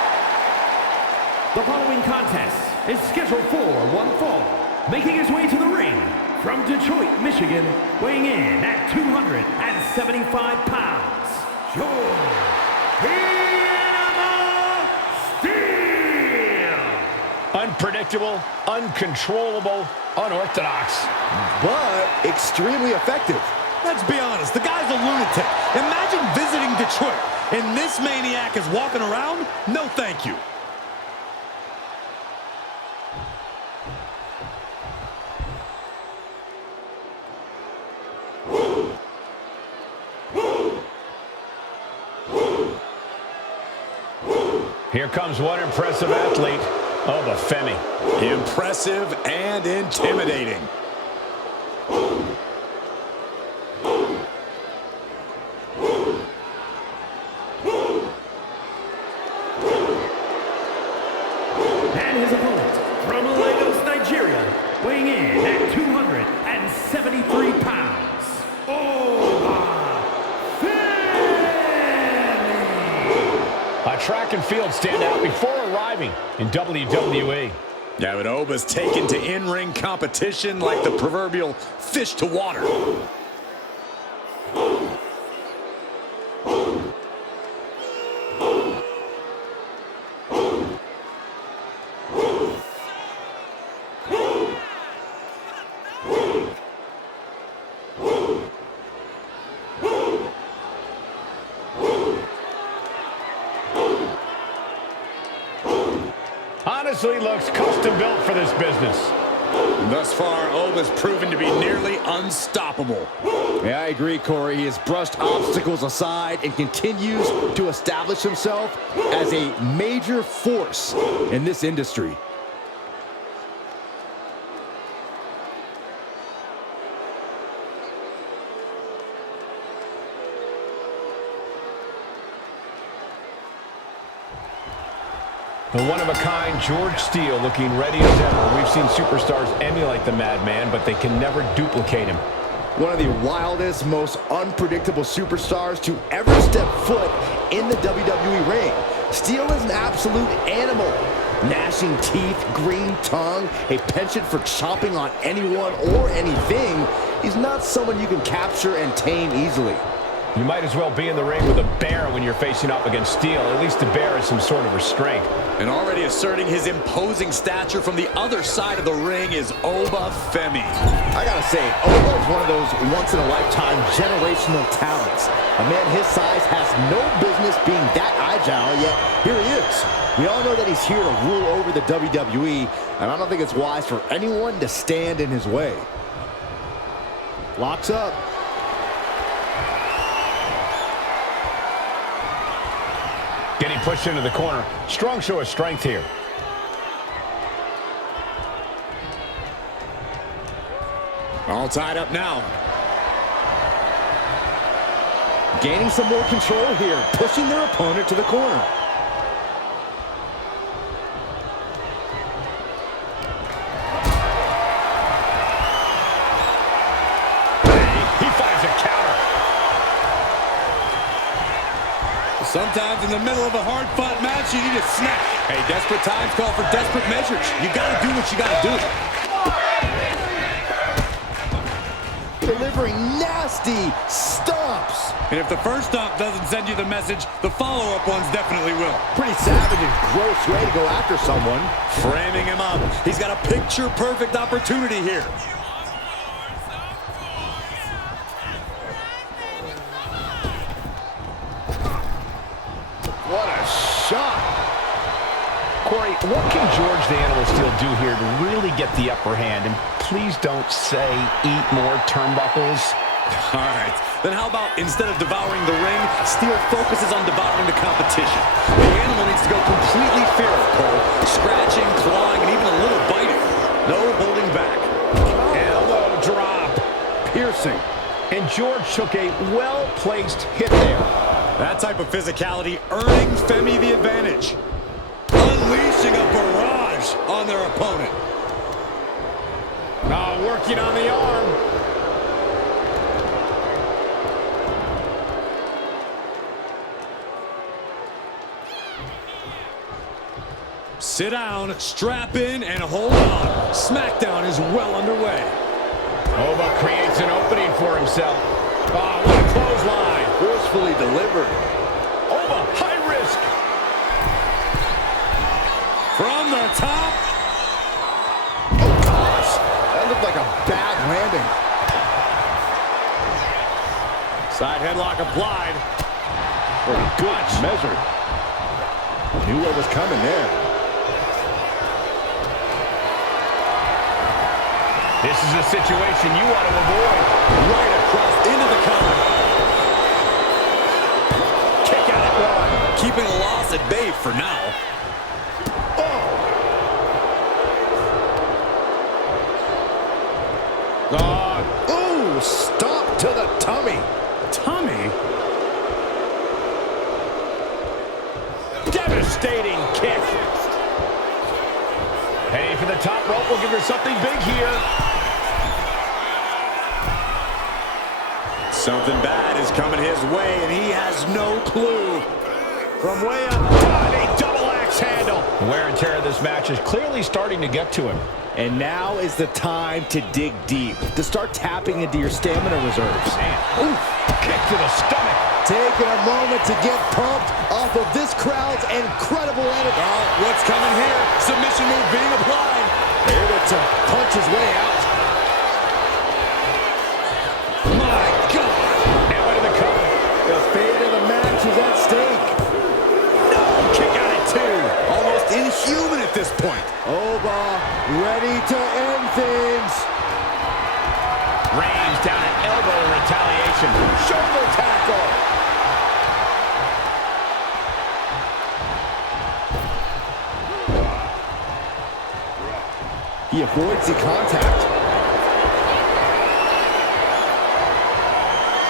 The following contest is scheduled for one fall. Making his way to the ring from Detroit, Michigan, weighing in at 275 pounds, George the Animal Steel. Unpredictable, uncontrollable, unorthodox. But extremely effective. Let's be honest, the guy's a lunatic. Imagine visiting Detroit and this maniac is walking around? No, thank you. Here comes one impressive athlete. Oh, the Femi. Impressive and intimidating. And his opponent from Lagos, Nigeria, weighing in at 273 pounds, A track and field standout before arriving in WWE. Yeah, but Oba's taken to in-ring competition like the proverbial fish to water. Honestly, looks custom built for this business. Thus far, Oba's proven to be nearly unstoppable. Yeah, I agree, Corey. He has brushed obstacles aside and continues to establish himself as a major force in this industry. The one-of-a-kind George Steele looking ready as ever. We've seen superstars emulate the madman, but they can never duplicate him. One of the wildest, most unpredictable superstars to ever step foot in the WWE ring. Steele is an absolute animal. Gnashing teeth, green tongue, a penchant for chomping on anyone or anything. He's not someone you can capture and tame easily. You might as well be in the ring with a bear when you're facing up against Steele. At least the bear has some sort of restraint. And already asserting his imposing stature from the other side of the ring is Oba Femi. I gotta say, Oba is one of those once-in-a-lifetime generational talents. A man his size has no business being that agile, yet here he is. We all know that he's here to rule over the WWE, and I don't think it's wise for anyone to stand in his way. Locks up. Getting pushed into the corner. Strong show of strength here. All tied up now. Gaining some more control here, pushing their opponent to the corner. He finds a counter. Sometimes in the middle of a hard-fought match, you need a snack. Hey, desperate times call for desperate measures. You gotta do what you gotta do. Delivering nasty stomps. And if the first stomp doesn't send you the message, the follow-up ones definitely will. Pretty savage and gross way to go after someone. Framing him up. He's got a picture-perfect opportunity here. What a shot. Corey, what can George the Animal Steele do here to really get the upper hand? And please don't say eat more turnbuckles. All right. Then how about instead of devouring the ring, Steele focuses on devouring the competition. The Animal needs to go completely feral, Cole. Scratching, clawing, and even a little biting. No holding back. Elbow drop. Piercing. And George took a well-placed hit there. That type of physicality earning Femi the advantage. Unleashing a barrage on their opponent. Working on the arm. Sit down, strap in, and hold on. SmackDown is well underway. Oba creates an opening for himself. Oh, what a clothesline. Forcefully delivered. Oba, high risk. From the top. Oh, gosh. That looked like a bad landing. Side headlock applied. Oh, good measure. Knew what was coming there. This is a situation you want to avoid. Right across into the cover. Kick out at one. Keeping a loss at bay for now. Ooh, stop to the tummy. Tummy? Devastating kick. Heading for the top rope. We'll give her something big here. Something bad is coming his way, and he has no clue. From way up top, a double axe handle. The wear and tear of this match is clearly starting to get to him. And now is the time to dig deep, to start tapping into your stamina reserves. Oof, kick to the stomach. Taking a moment to get pumped off of this crowd's incredible energy. Oh, what's coming here? Submission move being applied. Able to punch his way out. My God. Now into the cover. The fate of the match is at stake. No, kick out at two. Almost inhuman at this point. Oba ready to end things. submission. Shoulder tackle. He avoids the contact.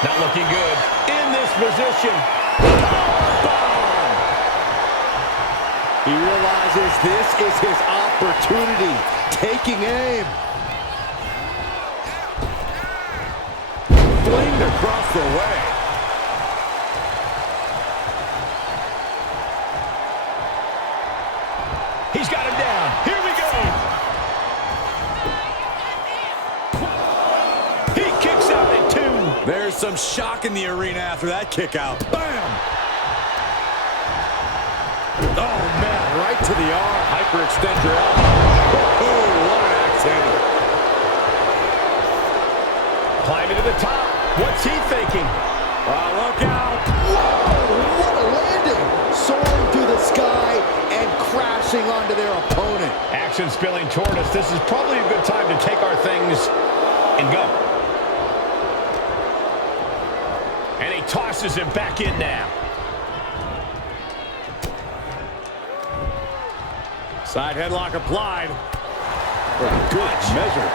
Not looking good in this position. He realizes this is his opportunity. Taking aim. Flinged across the way. He's got him down. Here we go. He kicks out at 2. There's some shock in the arena after that kick out. Bam! Oh, man, right to the arm. Hyperextend your elbow. Oh, what an axe handle. Climbing to the top. What's he thinking? Look out. Whoa, what a landing. Soaring through the sky and crashing onto their opponent. Action spilling toward us. This is probably a good time to take our things and go. And he tosses him back in now. Side headlock applied. For good measure.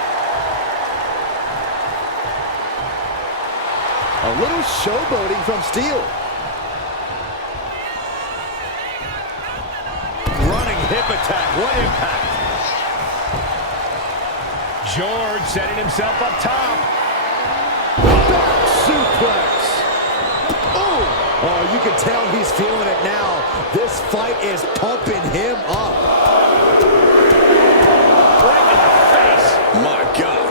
A little showboating from Steel. Running hip attack. What impact. George setting himself up top. Back suplex. Oh, you can tell he's feeling it now. This fight is pumping him up. Right in the face. My God.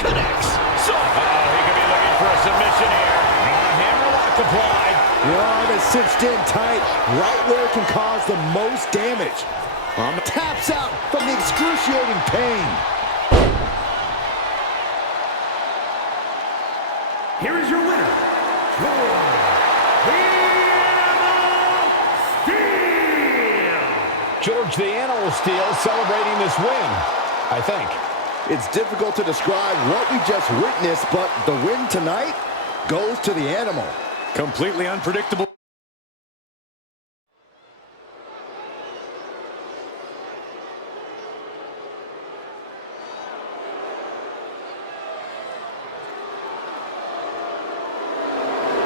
Connects. So, he could be looking for a submission here. Hammerlock applied. The arm is cinched in tight, right where it can cause the most damage. Taps out from the excruciating pain. Here is your winner, George the Animal Steel celebrating this win, I think. It's difficult to describe what we just witnessed, but the win tonight goes to the Animal. Completely unpredictable.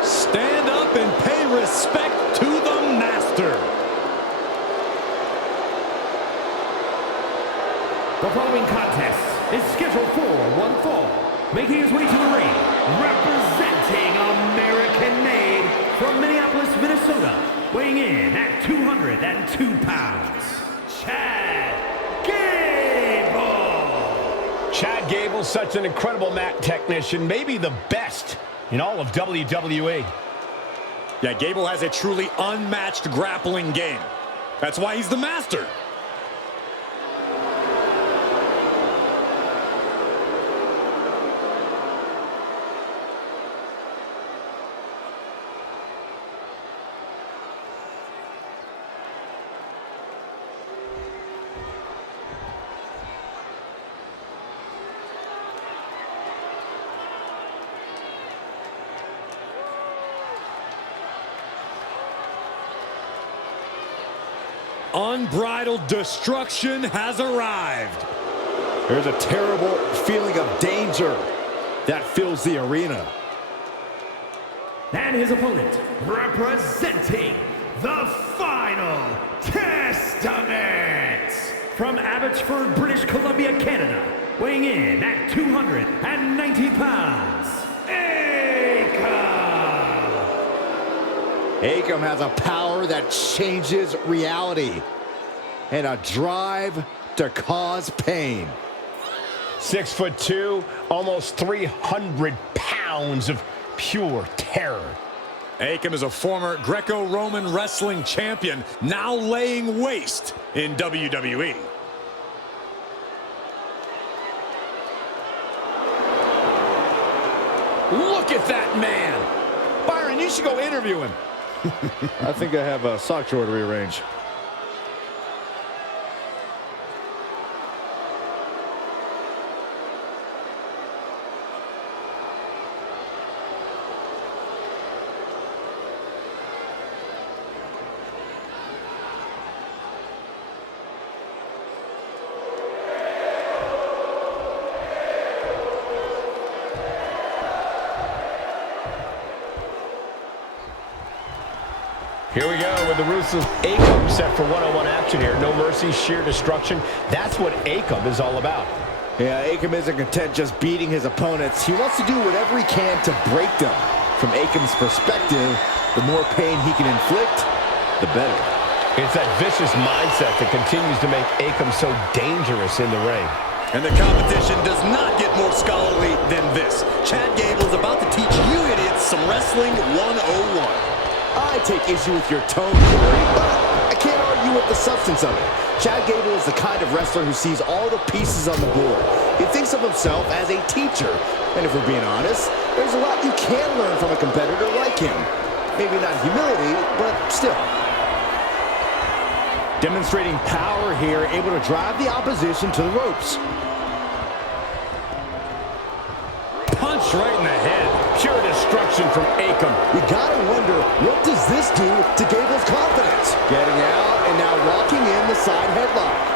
Stand up and pay respect to the master. The following contest is scheduled for one fall. Making his way to the ring, representing American-made from Minneapolis, Minnesota, weighing in at 202 pounds, Chad Gable. Chad Gable's such an incredible mat technician, maybe the best in all of WWE. Yeah, Gable has a truly unmatched grappling game. That's why he's the master. Unbridled destruction has arrived. There's a terrible feeling of danger that fills the arena. And his opponent, representing the Final Testament, from Abbotsford, British Columbia, Canada, weighing in at 290 pounds, Akam has a power that changes reality and a drive to cause pain. 6'2", almost 300 pounds of pure terror. Akam is a former Greco-Roman wrestling champion, now laying waste in WWE. Look at that man! Byron, you should go interview him. I think I have a sock drawer to rearrange. Here we go with the ruthless Akam set for one-on-one action here. No mercy, sheer destruction. That's what Akam is all about. Yeah, Akam isn't content just beating his opponents. He wants to do whatever he can to break them. From Akam's perspective, the more pain he can inflict, the better. It's that vicious mindset that continues to make Akam so dangerous in the ring. And the competition does not get more scholarly than this. Chad Gable is about to teach you idiots some Wrestling 101. I take issue with your tone, Corey, but I can't argue with the substance of it. Chad Gable is the kind of wrestler who sees all the pieces on the board. He thinks of himself as a teacher. And if we're being honest, there's a lot you can learn from a competitor like him. Maybe not humility, but still. Demonstrating power here, able to drive the opposition to the ropes. Punch right in the head. Pure destruction from Akam. You gotta wonder, what does this do to Gable's confidence? Getting out and now locking in the side headlock.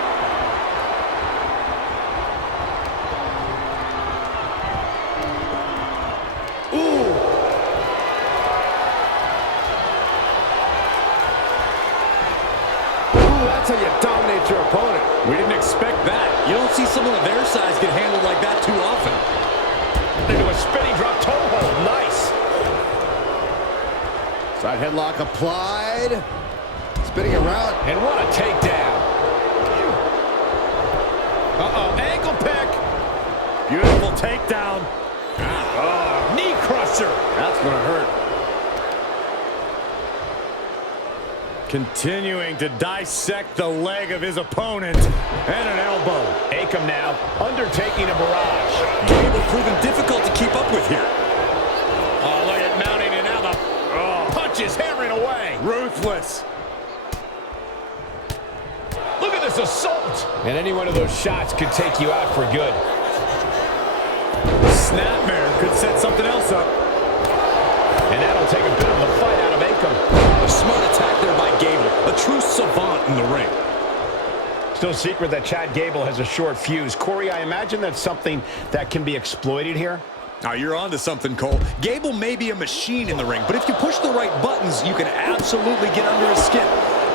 That's how you dominate your opponent. We didn't expect that. You don't see someone of their size get handled like that too often. Into a spinning drop toe hold. Nice. Side headlock applied. Spinning around. And what a takedown. Uh-oh, ankle pick. Beautiful takedown. Oh, knee crusher. That's gonna hurt. Continuing to dissect the leg of his opponent. And an elbow. Akam now undertaking a barrage. Gable proving difficult to keep up with here. Oh, look at mounting, and now the punches hammering away. Ruthless. Look at this assault. And any one of those shots could take you out for good. Snapmare could set something else up. And that'll take a bit of the fight out of Akam. A smart attack there by Gable. A true savant in the ring. It's no secret that Chad Gable has a short fuse. Corey, I imagine that's something that can be exploited here. Now, you're onto something, Cole. Gable may be a machine in the ring, but if you push the right buttons, you can absolutely get under his skin.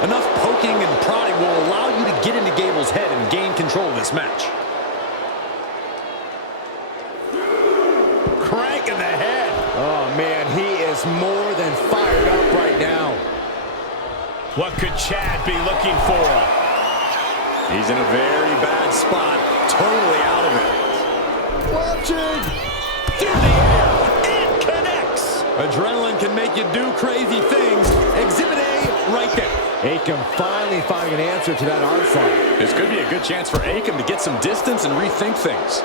Enough poking and prodding will allow you to get into Gable's head and gain control of this match. Crank in the head. Oh, man, he is more than fired up right now. What could Chad be looking for? He's in a very bad spot. Totally out of it. Watching. Through the air. It connects. Adrenaline can make you do crazy things. Exhibit A right there. Akam finally finding an answer to that onslaught. This could be a good chance for Akam to get some distance and rethink things.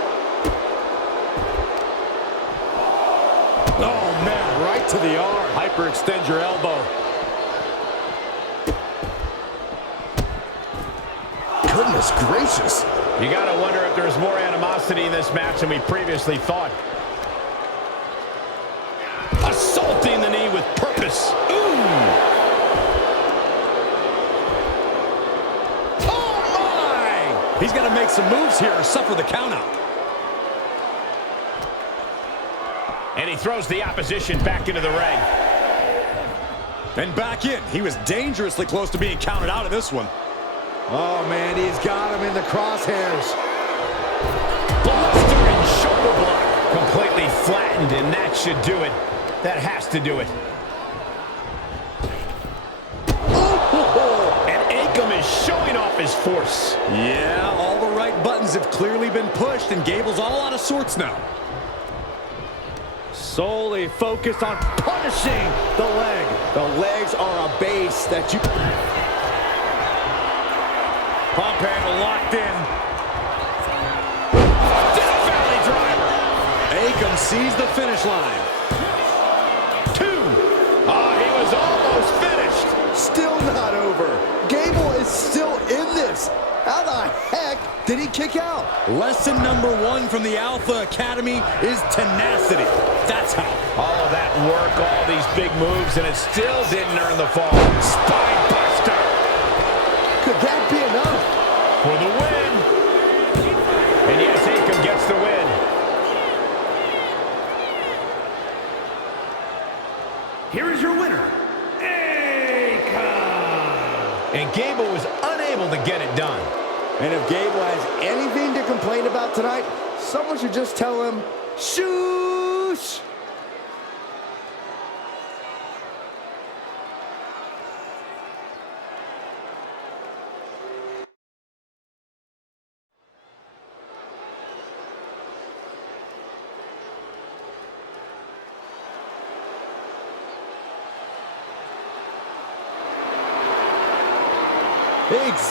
Oh, man, right to the arm. Hyperextend your elbow. Goodness gracious. You got to wonder if there's more animosity in this match than we previously thought. Assaulting the knee with purpose. Ooh. Oh, my! He's got to make some moves here or suffer the countout. And he throws the opposition back into the ring. And back in. He was dangerously close to being counted out of this one. Oh, man, he's got him in the crosshairs. Blistering shoulder block. Completely flattened, and that should do it. That has to do it. Oh, and Akam is showing off his force. Yeah, all the right buttons have clearly been pushed, and Gable's all out of sorts now. Solely focused on punishing the leg. The legs are a base that you... Pump handle locked in. Death Valley driver. Akam sees the finish line. 2. Oh, he was almost finished. Still not over. Gable is still in this. How the heck did he kick out? Lesson number 1 from the Alpha Academy is tenacity. That's how. All of that work, all these big moves, and it still didn't earn the fall. Spine buster. Could that be enough? For the win. And yes, Akam gets the win. Here is your winner, Akam. and Gable was unable to get it done. And if Gable has anything to complain about tonight, someone should just tell him, shoosh!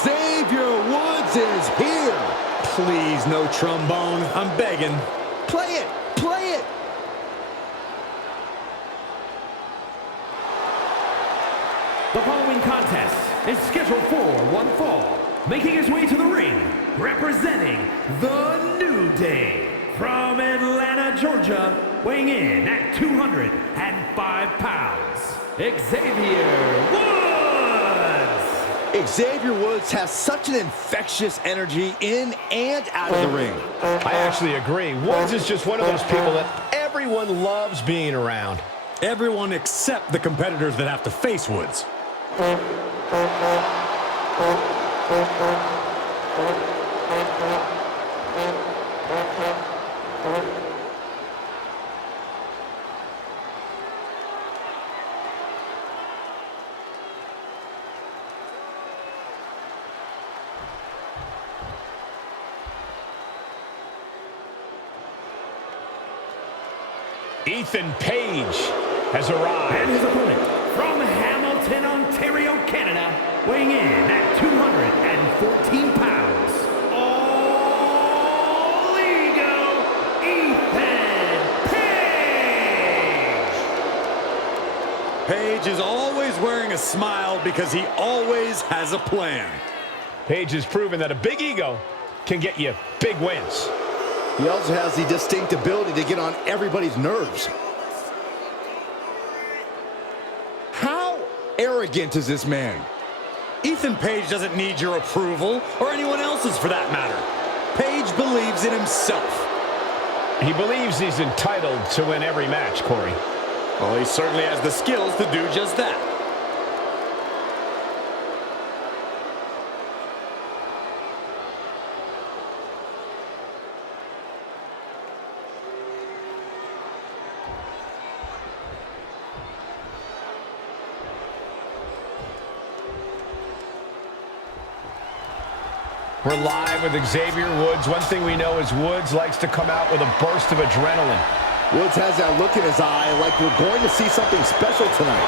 Xavier Woods is here. Please, no trombone. I'm begging. Play it! Play it! The following contest is scheduled for one fall. Making his way to the ring, representing the New Day, from Atlanta, Georgia, weighing in at 205 pounds, Xavier Woods! Xavier Woods has such an infectious energy in and out of the ring. I actually agree. Woods is just one of those people that everyone loves being around. Everyone except the competitors that have to face Woods. Ethan Page has arrived. And his opponent, from Hamilton, Ontario, Canada, weighing in at 214 pounds, All Ego, Ethan Page! Page is always wearing a smile because he always has a plan. Page has proven that a big ego can get you big wins. He also has the distinct ability to get on everybody's nerves. How arrogant is this man? Ethan Page doesn't need your approval, or anyone else's for that matter. Page believes in himself. He believes he's entitled to win every match, Corey. Well, he certainly has the skills to do just that. We're live with Xavier Woods. One thing we know is Woods likes to come out with a burst of adrenaline. Woods has that look in his eye like we're going to see something special tonight.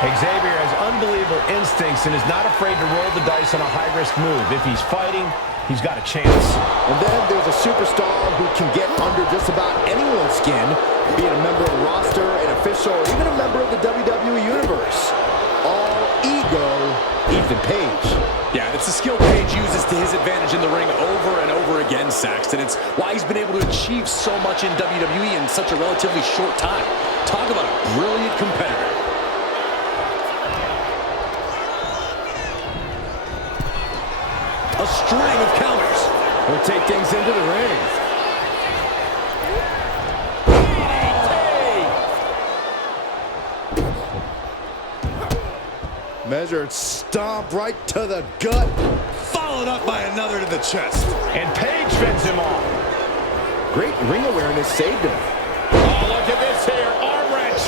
Xavier has unbelievable instincts and is not afraid to roll the dice on a high-risk move. If he's fighting, he's got a chance. And then there's a superstar who can get under just about anyone's skin, be it a member of the roster, an official, or even a member of the WWE Universe. All Ego, Ethan Page. Yeah, it's a skill Page uses to his advantage in the ring over and over again, Saxton. It's why he's been able to achieve so much in WWE in such a relatively short time. Talk about a brilliant competitor. A string of counters. He'll take things into the ring. Measured stomp right to the gut. Followed up by another to the chest. And Page fends him off. Great ring awareness saved him. Oh, look at this here. Arm wrench.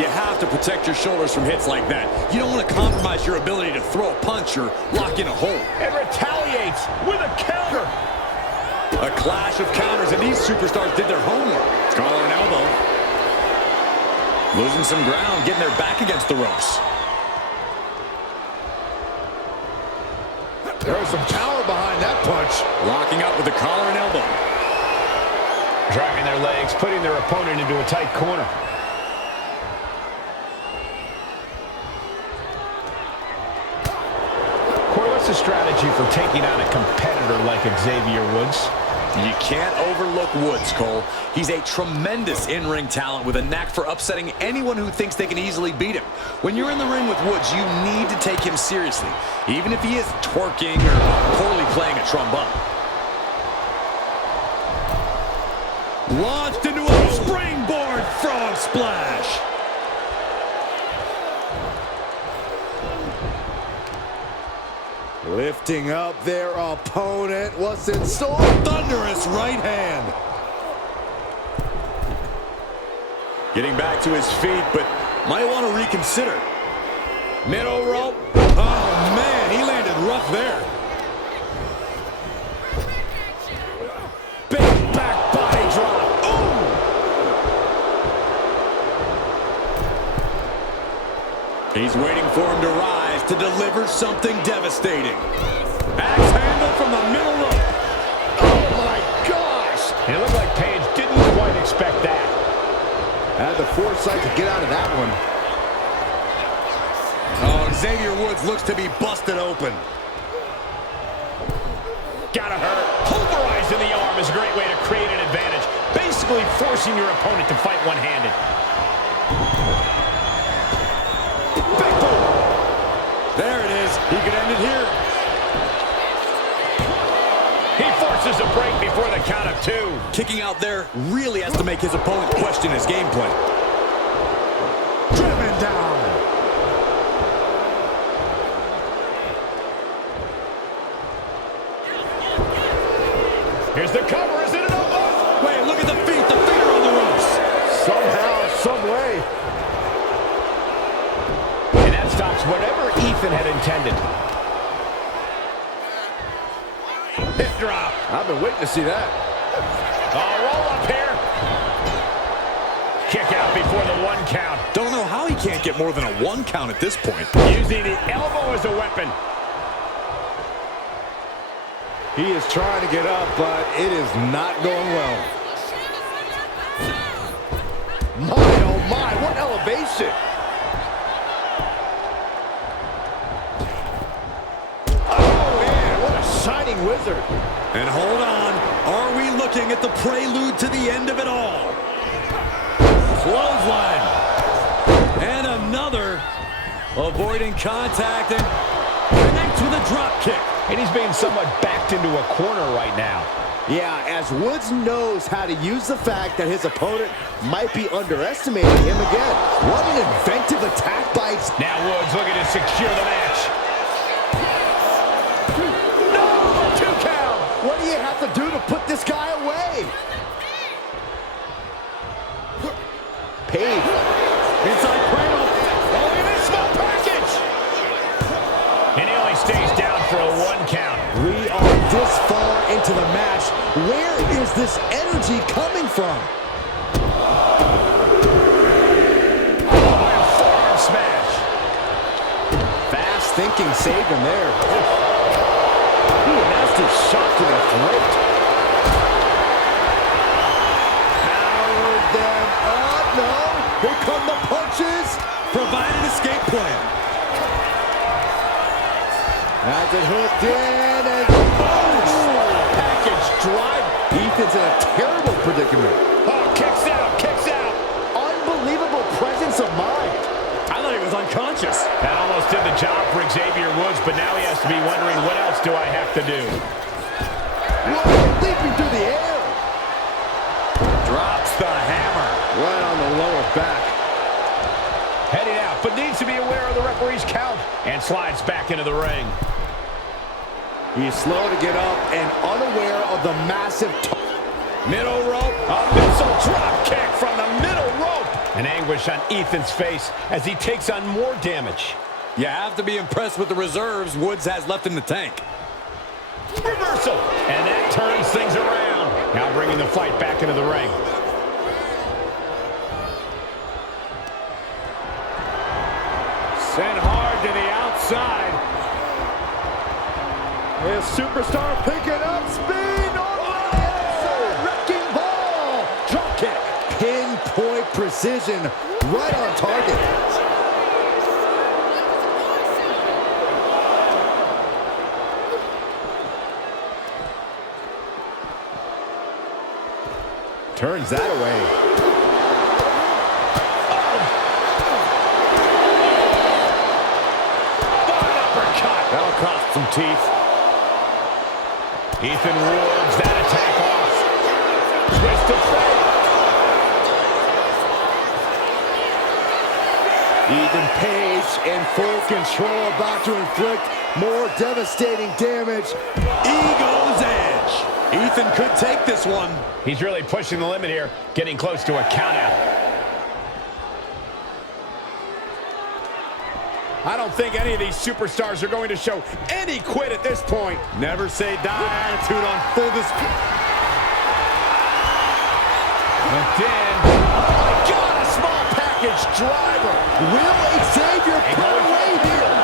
You have to protect your shoulders from hits like that. You don't want to compromise your ability to throw a punch or lock in a hold. And retaliates with a counter. A clash of counters, and these superstars did their homework. Collar and elbow. Losing some ground, getting their back against the ropes. There's some power behind that punch. Locking up with the collar and elbow. Driving their legs, putting their opponent into a tight corner. Corey, what's the strategy for taking on a competitor like Xavier Woods? You can't overlook Woods, Cole. He's a tremendous in-ring talent with a knack for upsetting anyone who thinks they can easily beat him. When you're in the ring with Woods, you need to take him seriously, even if he is twerking or poorly playing a trombone. Launched into a springboard frog splash. Lifting up their opponent. What's in store? Thunderous right hand. Getting back to his feet, but might want to reconsider. Middle rope. Oh, man, he landed rough there. Big back body drop. Ooh! He's waiting for him to rise to deliver something devastating. Axe handle from the middle rope. Oh, my gosh! And it looked like Paige didn't quite expect that. Had the foresight to get out of that one. Oh, Xavier Woods looks to be busted open. Gotta hurt. Pulverizing the arm is a great way to create an advantage. Basically forcing your opponent to fight one-handed. Big boom. There it is. He could end it here. He forces a break before the count of 2. Kicking out there really has to make his opponent question his game plan. Driven down. Here's the cover. Is it enough? Wait, look at the feet. The feet are on the ropes. Somehow, some way. And that stops whatever Ethan had intended. Hip drop. I've been waiting to see that. Roll up here. Kick out before the 1 count. Don't know how he can't get more than a 1 count at this point. Using the elbow as a weapon. He is trying to get up, but it is not going well. My, oh my, what elevation! Oh man, what a shining wizard. And hold on. Are we looking at the prelude to the end of it all? Clothesline. And another. Avoiding contact and connects with a drop kick. And he's being somewhat backed into a corner right now. Yeah, as Woods knows how to use the fact that his opponent might be underestimating him again. What an inventive attack by... Now Woods looking to secure the match. No! 2 count! What do you have to do to put this guy away? Paige. Inside cradle. Oh, in a small package! And he only stays down for a 1 count. We are this far into the match. Where is this energy coming from? Oh, a forearm smash. Fast thinking saved him there. Ooh, a nasty shot to the throat. Powered them up. No. Here come the punches. Provided escape plan. Has it hooked in and Package drive. Ethan's in a terrible predicament. Oh, kicks out, kicks out. Unbelievable presence of mind. I thought he was unconscious. That almost did the job for Xavier Woods, but now he has to be wondering, what else do I have to do? Whoa, leaping through the air. Drops the hammer. Right on the lower back. Heading out, but needs to be aware of the referee's count. And slides back into the ring. He's slow to get up and unaware of the massive... Middle rope. A missile drop kick from the middle rope. An anguish on Ethan's face as he takes on more damage. You have to be impressed with the reserves Woods has left in the tank. Reversal. And that turns things around. Now bringing the fight back into the ring. Sent hard to the outside. His superstar picking up speed. Oh, wrecking ball. Drop kick. Pinpoint precision. Right on target. Turns that away. That'll cost some teeth. Ethan wards that attack off. Twist of fate. Ethan Page in full control, about to inflict more devastating damage. Ego's edge. Ethan could take this one. He's really pushing the limit here, getting close to a countout. I don't think any of these superstars are going to show any quit at this point. Never say die attitude on full display. Hooked in. Oh my God, a small package driver. Will Xavier put away here?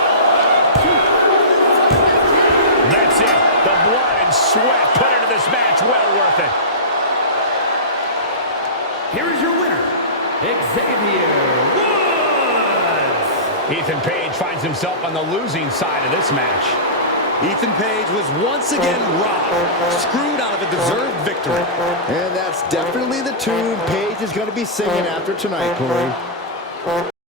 That's it. The blood and sweat put into this match. Well worth it. Here is your winner, Xavier Woods. Ethan Page finds himself on the losing side of this match. Ethan Page was once again robbed, screwed out of a deserved victory. And that's definitely the tune Page is going to be singing after tonight, Corey.